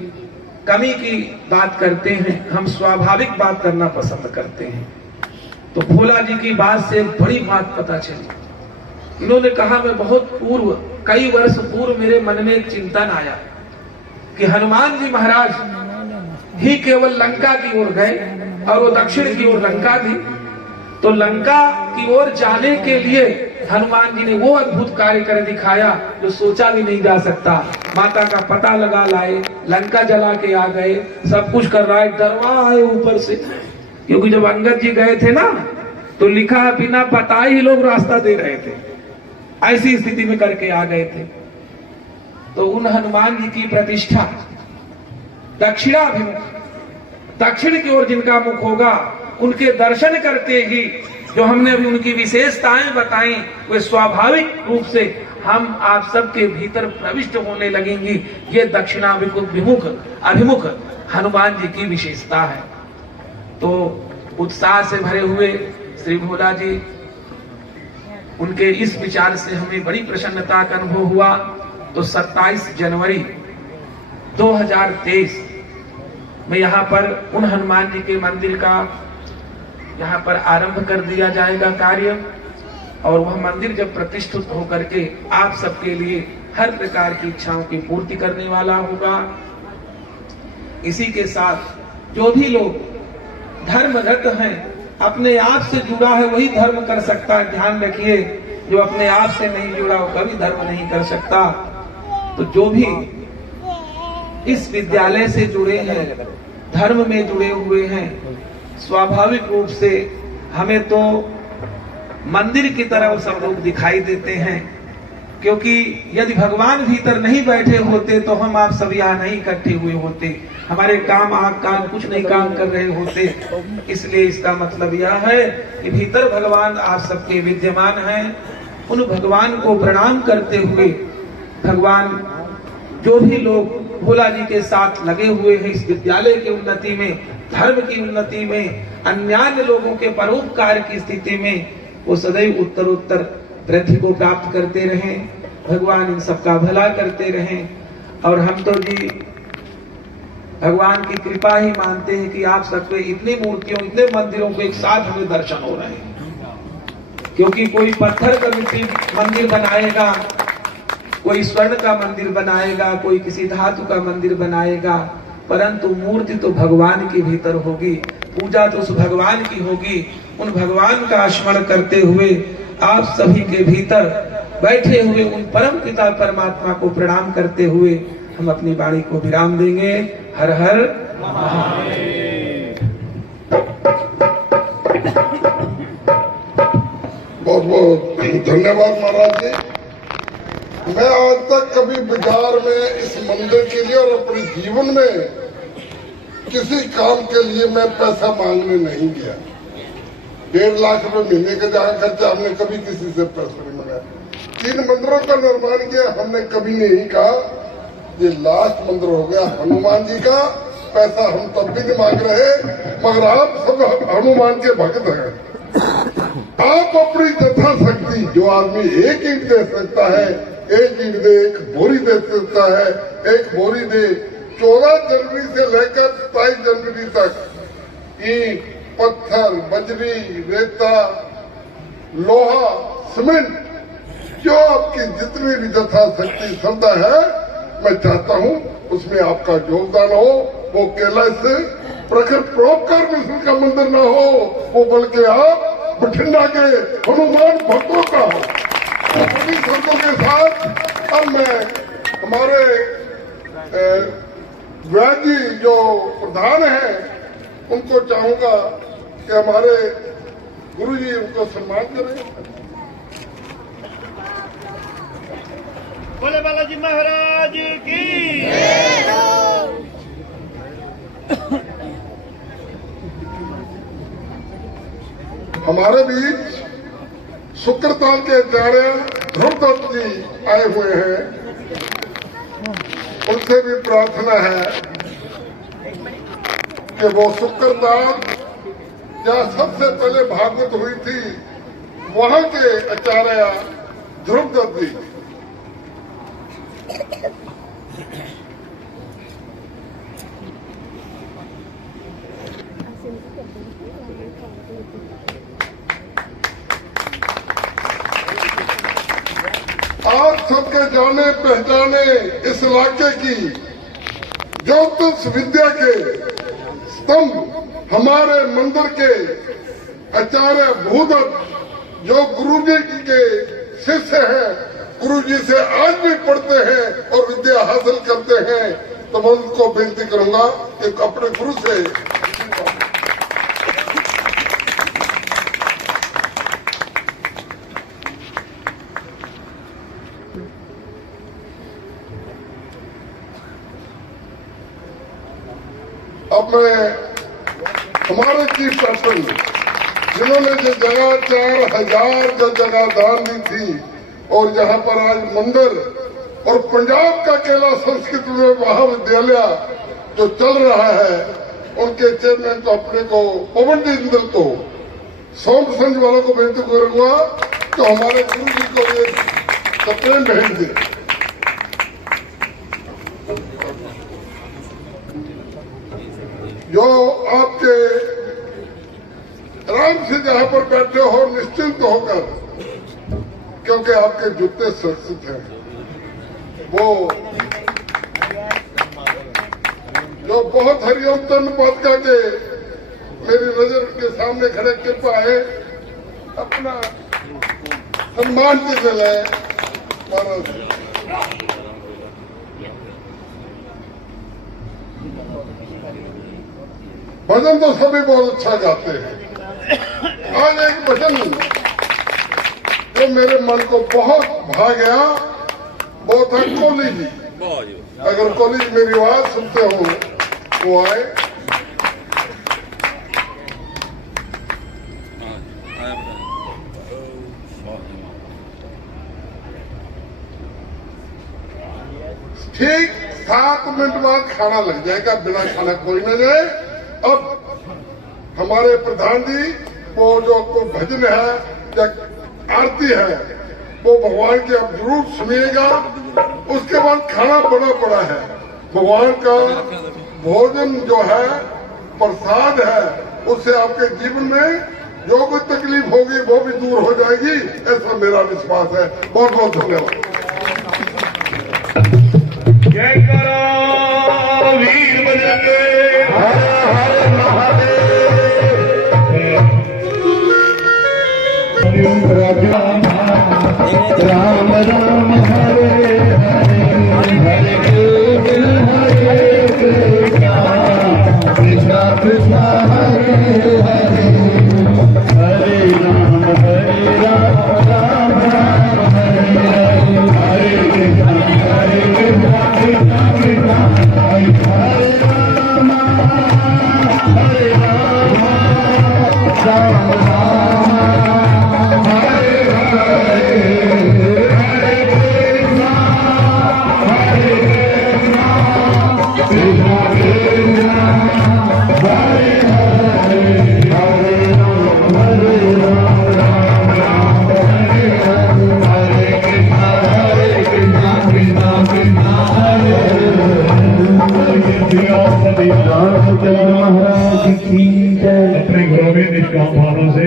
कमी की बात करते हैं, हम स्वाभाविक बात करना पसंद करते हैं। तो भोला जी की बात से बड़ी बात पता चली। इन्होंने कहा मैं बहुत पूर्व, कई वर्ष पूर्व मेरे मन में एक चिंतन आया कि हनुमान जी महाराज ही केवल लंका की ओर गए और वो दक्षिण की ओर लंका थी, तो लंका की ओर जाने के लिए हनुमान जी ने वो अद्भुत कार्य कर दिखाया जो सोचा भी नहीं जा सकता। माता का पता लगा लाए, लंका जला के आ गए, सब कुछ कर रहा है, डरवा है ऊपर से, क्योंकि जब अंगद जी गए थे ना तो लिखा बिना पता ही लोग रास्ता दे रहे थे, ऐसी स्थिति में करके आ गए थे। तो उन हनुमान जी की प्रतिष्ठा दक्षिणाभिमुख, दक्षिण की ओर जिनका मुख होगा उनके दर्शन करते ही जो हमने अभी उनकी विशेषताएं बताई वे स्वाभाविक रूप से हम आप सबके भीतर प्रविष्ट होने लगेंगी। ये दक्षिणाभिमुख अभिमुख हनुमान जी की विशेषता है। तो उत्साह से भरे हुए श्री भोला जी, उनके इस विचार से हमें बड़ी प्रसन्नता का अनुभव हुआ। तो 27 जनवरी 2023 में यहाँ पर उन हनुमान जी के मंदिर का यहाँ पर आरंभ कर दिया जाएगा कार्य। और वह मंदिर जब प्रतिष्ठित होकर के आप सबके लिए हर प्रकार की इच्छाओं की पूर्ति करने वाला होगा। इसी के साथ जो भी लोग धर्मरत हैं, अपने आप से जुड़ा है वही धर्म कर सकता है। ध्यान रखिए, जो अपने आप से नहीं जुड़ा वो कभी धर्म नहीं कर सकता। तो जो भी इस विद्यालय से जुड़े हैं, धर्म में जुड़े हुए हैं, स्वाभाविक रूप से हमें तो मंदिर की तरह वो सब लोग दिखाई देते हैं, क्योंकि यदि भगवान भीतर नहीं बैठे होते तो हम आप सब यहाँ नहीं इकट्ठे हुए होते, हमारे काम आंख कान कुछ नहीं काम कर रहे होते। इसलिए इसका मतलब यह है कि भीतर भगवान आप सबके विद्यमान हैं। उन भगवान को प्रणाम करते हुए, भगवान जो भी लोग भोला जी के साथ लगे हुए हैं इस विद्यालय की उन्नति में, धर्म की उन्नति में, अन्य लोगों के परोपकार की स्थिति में, वो सदैव उत्तरोत्तर वृद्धि को प्राप्त करते रहें। भगवान इन सबका भला करते रहें। और हम तो जी भगवान की कृपा ही मानते हैं कि आप सबके इतनी मूर्तियों, इतने मंदिरों को एक साथ हमें दर्शन हो रहे हैं। क्योंकि कोई पत्थर का मिट्टी मंदिर बनाएगा, कोई स्वर्ण का मंदिर बनाएगा, कोई किसी धातु का मंदिर बनाएगा, परंतु मूर्ति तो भगवान के भीतर होगी, पूजा तो उस भगवान की होगी। उन भगवान का स्मरण करते हुए आप सभी के भीतर बैठे हुए उन परम पिता परमात्मा को प्रणाम करते हुए हम अपनी वाणी को विराम देंगे। हर हर बहुत बहुत धन्यवाद महाराज जी। मैं आज तक कभी विचार में इस मंदिर के लिए और अपने जीवन में किसी काम के लिए मैं पैसा मांगने नहीं गया। 1.5 लाख रुपए महीने का जहाँ खर्चा, हमने कभी किसी से पैसा नहीं मांगा। 3 मंदिरों का निर्माण किया, हमने कभी नहीं कहा ये लास्ट मंदिर हो गया हनुमान जी का, पैसा हम तब भी नहीं मांग रहे, मगर आप सब हनुमान के भक्त हैं। आप अपनी यथाशक्ति, जो आदमी 1 ईंट दे सकता है 1 ईंट दे, 1 बोरी दे सकता है 1 बोरी दे। 14 जनवरी से लेकर 27 जनवरी तक ईंट, पत्थर, बजरी, रेता, लोहा, सीमेंट, जो आपकी जितनी भी यथाशक्ति श्रद्धा है, मैं चाहता हूं उसमें आपका योगदान हो। वो कैलाश से प्रखर परोपकार मिश्र का मंदिर ना हो, वो बल्कि आप बठिंडा के हनुमान भक्तों का हो। सभी शब्दों के साथ अब मैं हमारे व्यास जी जो प्रधान हैं उनको चाहूंगा कि हमारे गुरु जी उनको सम्मान करें। बोले बालाजी महाराज की। हमारे बीच शुक्रताल के आचार्य ध्रुवदत्त जी आए हुए हैं, उनसे भी प्रार्थना है कि वो शुक्रताल जहाँ सबसे पहले भागवत हुई थी, वहां के आचार्य ध्रुवदत्त जी आज सबके जाने पहचाने इस इलाके की ज्योतिष विद्या के स्तंभ हमारे मंदिर के आचार्य भूदत्त, जो गुरु जी के शिष्य हैं, गुरु जी से आज भी पढ़ते हैं और विद्या हासिल करते हैं, तो मैं उनको विनती करूंगा कि अपने गुरु से अब मैं हमारे चीफ पर्सन जिन्होंने जो जगह 4000 जो जगह दान दी थी और जहां पर आज मंदिर और पंजाब का केला संस्कृत महाविद्यालय जो चल रहा है, उनके चेयरमैन तो अपने को पवन जी इंदल को सोम संघ वालों को बेनती करूंगा तो हमारे गुरु जी को ये सप्रेम भेज दे। जो आपके आराम से जहां पर बैठे हो निश्चिंत होकर क्योंकि आपके जूते सुरक्षित हैं। वो जो बहुत हरिओम चंद पादका के मेरी नजर के सामने खड़े कृपा है, अपना सम्मान की दिलाए महाराज। भजन तो सभी बहुत अच्छा गाते हैं। आज एक भजन जो मेरे मन को बहुत भा गया वो था कोहली जी। अगर कोहली जी मेरी आवाज सुनते हो वो आए। ठीक 7 मिनट बाद खाना लग जाएगा, बिना खाना कोई न जाए। अब हमारे प्रधान जी वो जो आपको भजन है या आरती है वो भगवान की आप जरूर सुनिएगा। उसके बाद खाना बड़ा बड़ा है, भगवान का भोजन जो है प्रसाद है, उससे आपके जीवन में जो कोई तकलीफ होगी वो भी दूर हो जाएगी, ऐसा मेरा विश्वास है। बहुत बहुत धन्यवाद। जय करो वीर बजरंग, हर हर महादेव। राम राम हरे हरे, हरे कृष्ण कृष्ण कृष्ण हरे हरे, हरे राम राम राम हरे हरे, हरे कृष्ण कृष्ण कृष्ण हरे राम, हरे राम राम राम हरे हरे, हरे कृष्ण कृष्ण कृष्ण हरे हरे, हरे राम राम राम हरे हरे, हरे कृष्ण कृष्ण कृष्ण हरे हरे। रामचंद्र महाराज की जय। अपने घरों में निष्काम भावों से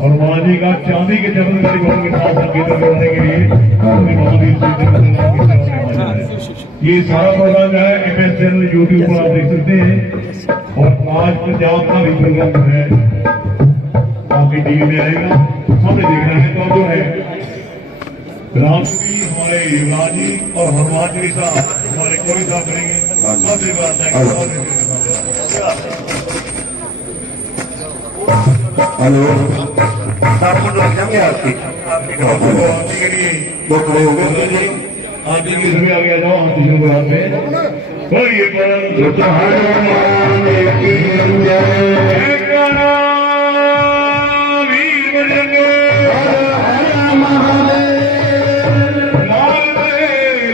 हनुमान जी का चांदी के चरण में बहुत मिठास संकीर्तन करने के लिए अपने महावीर जी के भगवान की सेवा में हाजिर है। ये सारा प्रोग्राम जो है MS चैनल यूट्यूब पर आप देख सकते हैं। और आज पंजाब का भी प्रोग्राम है आपकी टीवी में आएगा, हमने देखना है। तो जो है राम जी हमारे युवराज जी और हनुमान जी साहब हमारे कोई साहब करेंगे। बहुत ही बात है। हेलो, आप लोग जाएंगे आपकी के लिए वो खड़े हो गए। आप जी की आ गया जाओ हम तीनों को हाथ में बोलिए परम हनुमान की जय। वीर बजरंग हर महादेव, लाल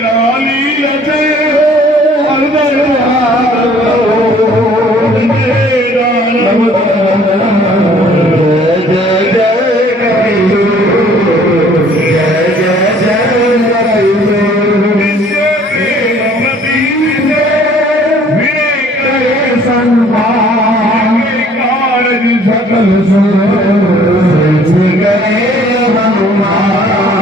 लाली लते हर जय जय करियो, जय जय जय करियो, संभाल सकल सुर करे हनुमान।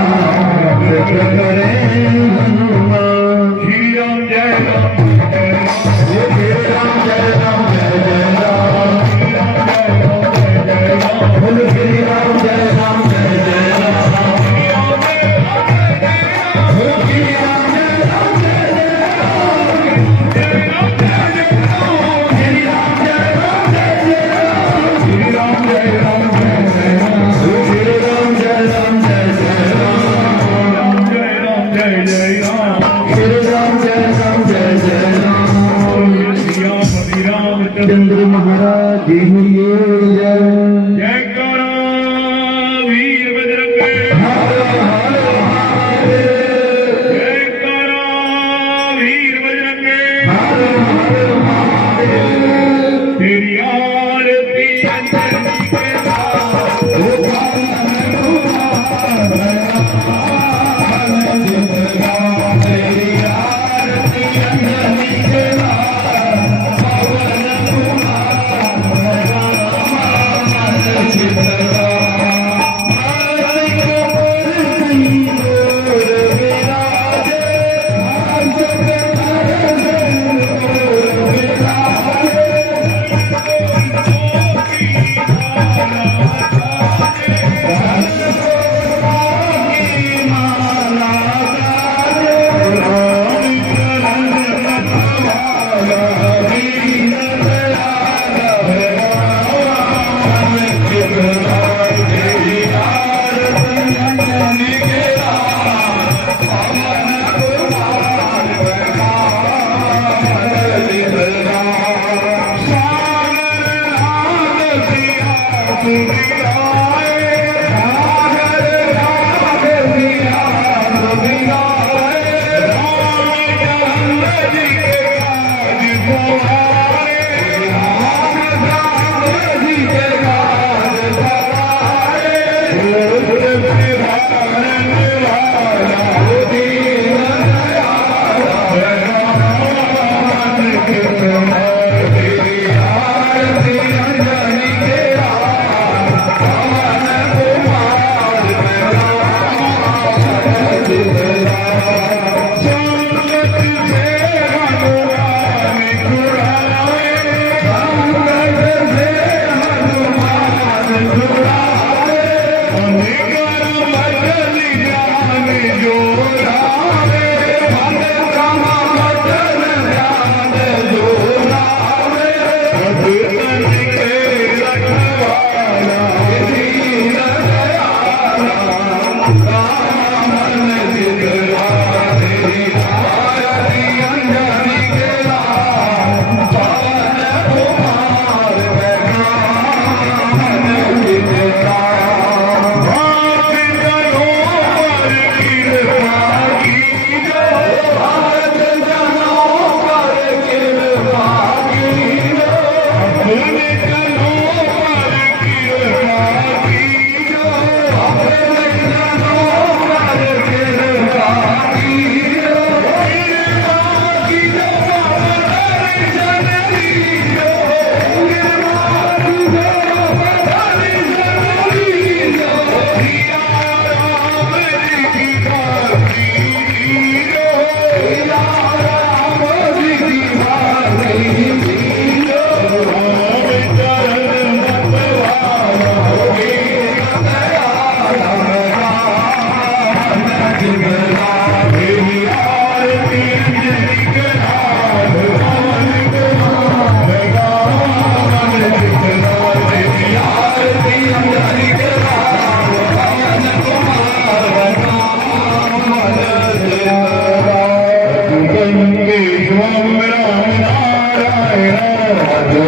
केशवम राम नारायण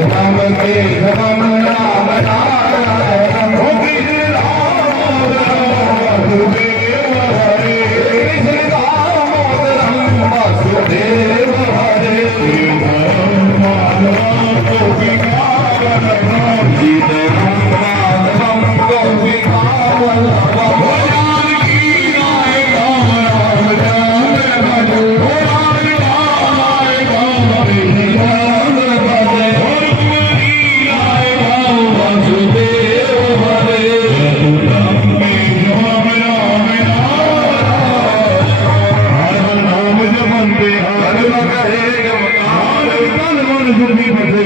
राम केशवम राम नारायण कृष्ण राम वासुदेव हरे कृष्ण दामोदरम वासुदेव हरे सीताराम माधवम गोपिका वल्लभम सीताराम माधवम गोपिका वल्लभम जानकी नायक राम राम भजो नायक राम भजे वासुदेव हरे नाम जपंते हर लगे तन मन सुधी बसे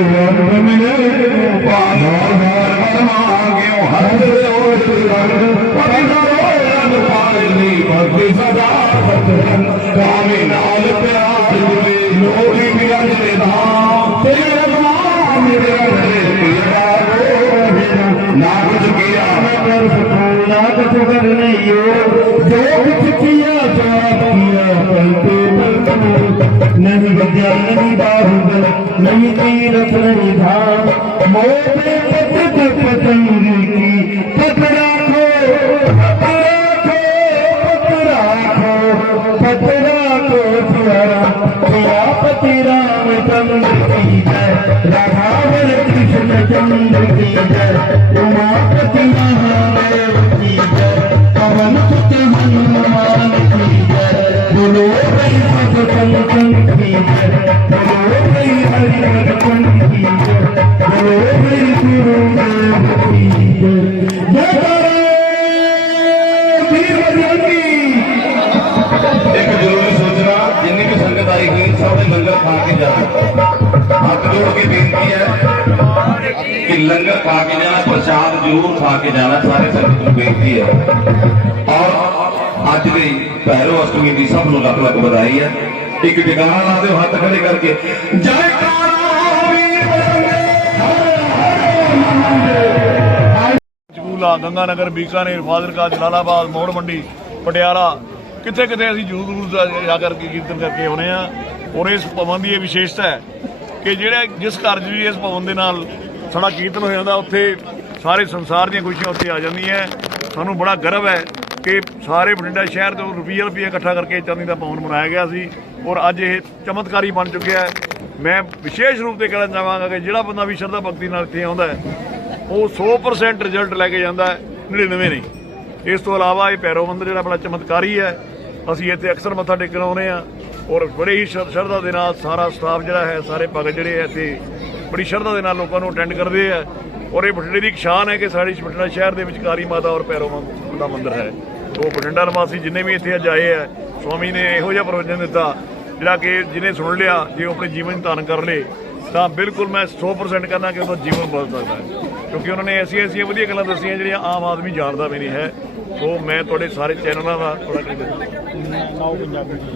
भक्ति सदा स्वामी नाल प्यार लोरी बिरंजे धाम तेरे नाम ना कुछ किया कर सकूं ना कुछ कर नहीं हो जो कुछ किया तो आप किया पलते पलते नहीं विद्या नहीं बाहुबल नहीं तीरथ नहीं धाम मोटे पत पतंगी की पत राखो सियापति रामचंद्र की जय राघावर कृष्ण चंद्र की जय उमापति महादेव की जय पवन सुत हनुमान की जय बोलो भाई सब संतन की जय बोलो भाई हरिहरपन की जय बोलो भाई गुरुदेव की जय एक जरूरी सूचना जिन्नी भी संगत आई हुई सब ने लंगर खा के जाना हाथ जोड़ के बेनती है कि लंगर खा के जाना प्रसाद जरूर खा के जाना सारे संगत को बेनती है और अज की भैरव अष्टमी की सब लोग लख लख बधाई है एक टिकाना ला दो हाथ खड़े करके पंचकूला गंगानगर बीकानेर फाजिलका जलालाबाद मोड़ मंडी पटियाला कितने कितने ਅਸੀਂ दूर दूर जा करके कीर्तन करके आने ਆ ਔਰ ਇਸ ਭਵਨ ਦੀ ਇਹ ਵਿਸ਼ੇਸ਼ਤਾ ਹੈ ਕਿ ਜਿਹੜਾ ਜਿਸ ਘਰ 'ਚ ਵੀ ਇਸ ਭਵਨ ਦੇ ਨਾਲ ਸਾਡਾ ਕੀਰਤਨ ਹੋ ਜਾਂਦਾ ਉੱਥੇ ਸਾਰੇ ਸੰਸਾਰ ਦੀਆਂ ਖੁਸ਼ੀਆਂ ਉੱਥੇ ਆ ਜਾਂਦੀਆਂ ਸਾਨੂੰ ਬੜਾ ਗਰਵ ਹੈ ਕਿ ਸਾਰੇ ਬਠਿੰਡਾ ਸ਼ਹਿਰ ਤੋਂ ਰੁਪਈਆ ਇਕੱਠਾ ਕਰਕੇ ਚਾਂਦੀ ਦਾ ਭਵਨ ਬਣਾਇਆ ਗਿਆ ਸੀ ਔਰ ਅੱਜ ਇਹ ਚਮਤਕਾਰੀ ਬਣ ਚੁੱਕਿਆ ਹੈ ਮੈਂ ਵਿਸ਼ੇਸ਼ ਰੂਪ ਤੇ ਕਹਿਣਾ ਚਾਹਾਂਗਾ ਕਿ ਜਿਹੜਾ ਬੰਦਾ ਵੀ ਸ਼ਰਧਾ ਭਗਤੀ ਨਾਲ ਇੱਥੇ ਆਉਂਦਾ ਹੈ ਉਹ 100% ਰਿਜ਼ਲਟ ਲੈ ਕੇ ਜਾਂਦਾ ਹੈ 99 ਨਹੀਂ ਇਸ ਤੋਂ ਇਲਾਵਾ ਇਹ ਭੈਰੋ ਮੰਦਰ ਜਿਹੜਾ ਬੜਾ ਚਮਤਕਾਰੀ ਹੈ ਅਸੀਂ ਇੱਥੇ ਅਕਸਰ ਮੱਥਾ ਟੇਕਣ ਆਉਂਦੇ ਹਾਂ ਔਰ ਬੜੇ ਹੀ ਸ਼ਰਧਾ ਦੇ ਨਾਲ ਸਾਰਾ ਸਟਾਫ ਜਿਹੜਾ ਹੈ ਸਾਰੇ ਭਗਤ ਜਿਹੜੇ ਹੈ ਇੱਥੇ ਬੜੀ ਸ਼ਰਧਾ ਦੇ ਨਾਲ ਲੋਕਾਂ ਨੂੰ ਅਟੈਂਡ ਕਰਦੇ ਆ ਔਰ ਇਹ ਬਠਿੰਡੇ ਦੀ ਇੱਕ ਸ਼ਾਨ ਹੈ ਕਿ ਸਾਡੀ ਬਠਿੰਡਾ ਸ਼ਹਿਰ ਦੇ ਵਿੱਚ ਕਾਲੀ ਮਾਤਾ ਔਰ ਭੈਰੋ ਦਾ ਮੰਦਿਰ ਹੈ ਉਹ ਬਠਿੰਡਾ ਨਿਵਾਸੀ ਜਿੰਨੇ ਵੀ ਇੱਥੇ ਅੱਜ ਆਏ ਆ ਸਵਾਮੀ ਨੇ ਇਹੋ ਜਿਹਾ ਪ੍ਰਵਚਨ ਦਿੱਤਾ ਜਿਹੜਾ ਕਿ ਜਿਹਨੇ ਸੁਣ ਲਿਆ ਜੇ ਉਹ ਆਪਣੇ ਜੀਵਨ ਧਾਰਨ ਕਰ ਲੇ ਤਾਂ ਬਿਲਕੁਲ ਮੈਂ 100% ਕਹਿੰਦਾ ਕਿ ਉਹਦਾ ਜੀਵਨ ਬਦਲ ਸਕਦਾ ਹੈ ਕਿਉਂਕਿ ਉਹਨਾਂ ਨੇ ਐਸੀਆਂ ਵਧੀਆ ਗੱਲਾਂ ਦੱਸੀਆਂ ਜਿਹੜੀਆਂ ਆਮ ਆਦਮੀ ਜਾਣਦਾ ਵੀ ਨਹੀਂ ਹੈ ਸੋ ਮੈਂ ਤੁਹਾਡੇ ਸਾਰੇ ਚੈਨਲਾਂ ਦਾ ਥੋੜਾ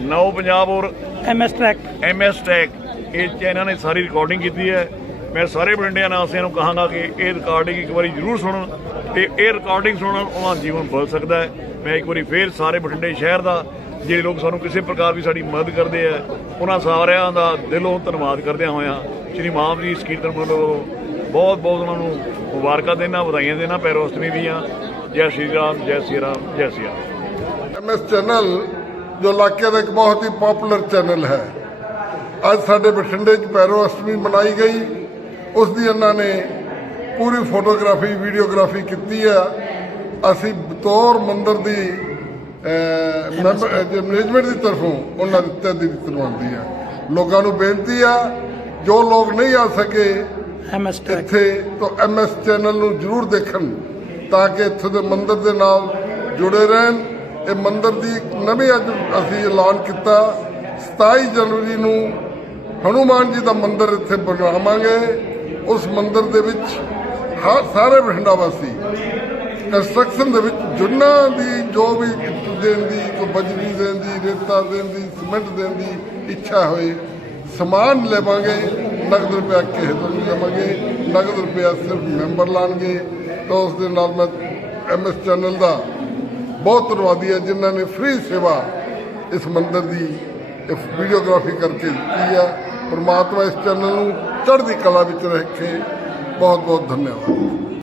ਨੌ ਪੰਜਾਬ ਔਰ MS ਟਰੈਕ ਇਹ ਚੈਨਲ ਨੇ ਸਾਰੀ ਰਿਕਾਰਡਿੰਗ ਕੀਤੀ ਹੈ ਮੈਂ ਸਾਰੇ ਬਠਿੰਡਿਆਂ ਵਾਸੀਆਂ ਨੂੰ ਕਹਾਂਗਾ ਕਿ ਇਹ ਰਿਕਾਰਡਿੰਗ ਇੱਕ ਵਾਰੀ ਜ਼ਰੂਰ ਸੁਣਨ ਤੇ ਇਹ ਰਿਕਾਰਡਿੰਗ ਸੁਣਨ ਉਹਨਾਂ ਦਾ ਜੀਵਨ ਬਦਲ ਸਕਦਾ ਹੈ ਮੈਂ ਇੱਕ ਵਾਰੀ ਫੇਰ ਸਾਰੇ ਬਠਿੰਡੇ ਸ਼ਹਿਰ ਦਾ ਜਿਹੜੇ ਲੋਕ ਸਾਨੂੰ ਕਿਸੇ ਪ੍ਰਕਾਰ ਵੀ ਸਾਡੀ ਮਦਦ ਕਰਦੇ ਆ ਉਹਨਾਂ ਸਾਰਿਆਂ ਦਾ ਦਿਲੋਂ ਧੰਨਵਾਦ ਕਰਦਿਆਂ ਹੋਇਆਂ ਸ਼੍ਰੀ ਮਹਾਰਾਜ ਜੀ ਇਸ ਕੀਰਤਨ ਵੱਲੋਂ ਬਹੁਤ ਬਹੁਤ ਉਹਨਾਂ ਨੂੰ ਮੁਬਾਰਕਾਂ ਦੇਣਾ ਵਧਾਈਆਂ ਦੇਣਾ ਭੈਰੋ ਅਸ਼ਟਮੀ ਦੀਆਂ ਜੈ ਸ਼੍ਰੀ ਰਾਮ ਜੈ ਸ਼੍ਰੀ ਰਾਮ ਜੈ ਸ਼੍ਰੀ ਰਾਮ MS ਚੈਨਲ ਜੋ ਇਲਾਕੇ ਦਾ ਇੱਕ ਬਹੁਤ ਹੀ ਪਪੂਲਰ ਚੈਨਲ ਹੈ ਅੱਜ ਸਾਡੇ ਬਠਿੰਡੇ 'ਚ ਭੈਰੋ ਅਸ਼ਟਮੀ ਮਨਾਈ ਗਈ ਉਸ ਦੀ ਇਹਨਾਂ ਨੇ ਪੂਰੀ ਫੋਟੋਗ੍ਰਾਫੀ ਵੀਡੀਓਗ੍ਰਾਫੀ ਕੀਤੀ ਹੈ ਅਸੀਂ ਬਤੌਰ ਮੰਦਰ ਦੀ ਮੈਨੇਜਮੈਂਟ ਦੀ ਤਰਫੋਂ ਉਹਨਾਂ ਦੀ ਧੰਨਵਾਦੀ ਆ ਲੋਕਾਂ ਨੂੰ ਬੇਨਤੀ ਆ ਜੋ ਲੋਕ ਨਹੀਂ ਆ ਸਕੇ MS ਟਰੈਕ ਇੱਥੇ ਤੋਂ MS ਚੈਨਲ ਨੂੰ ਜ਼ਰੂਰ ਦੇਖਣ ਤਾਂ ਕਿ ਇੱਥੇ ਦੇ ਮੰਦਰ ਦੇ ਨਾਲ ਜੁੜੇ ਰਹਿਣ ਇਹ ਮੰਦਰ ਦੀ ਨਵੀਂ ਅੱਜ ਅਸੀਂ ਐਲਾਨ ਕੀਤਾ 27 ਜਨਵਰੀ ਨੂੰ ਹਨੂਮਾਨ ਜੀ ਦਾ ਮੰਦਰ ਇੱਥੇ ਬਣਾਵਾਂਗੇ ਉਸ ਮੰਦਰ ਦੇ ਵਿੱਚ ਸਾਰੇ ਬਠਿੰਡਾ ਵਾਸੀ ਕੰਸਟਰਕਸ਼ਨ ਦੇ ਵਿੱਚ ਜਿੰਨਾ ਦੀ ਜੋ ਵੀ ਦੇਣ ਦੀ ਕੋਈ ਬਜਰੀ ਦੇਣ ਦੀ ਰੇਤਾ ਦੇਣ ਦੀ ਸੀਮੈਂਟ ਦੇਣ ਦੀ ਇੱਛਾ ਹੋਏ ਸਮਾਨ ਲਵਾਂਗੇ ਨਗਦ ਰੁਪਇਆ ਕਿਸੇ ਤੋਂ ਨਹੀਂ ਲਵਾਂਗੇ ਨਗਦ ਰੁਪਇਆ ਸਿਰਫ ਮੈਂਬਰ ਲਾਣਗੇ ਤਾਂ ਉਸ ਦੇ ਨਾਲ ਮੈਂ MS ਚੈਨਲ ਦਾ ਬਹੁਤ ਧੰਨਵਾਦੀ ਹੈ ਜਿਨ੍ਹਾਂ ਨੇ ਫ੍ਰੀ ਸੇਵਾ ਇਸ ਮੰਦਰ ਦੀ ਇਹ ਵੀਡੀਓਗ੍ਰਾਫੀ ਕਰਕੇ ਦਿੱਤੀ ਆ। ਪਰਮਾਤਮਾ ਇਸ ਚੈਨਲ ਨੂੰ ਚੜ੍ਹਦੀ ਕਲਾ ਵਿੱਚ ਰੱਖੇ। ਬਹੁਤ ਬਹੁਤ ਧੰਨਵਾਦ।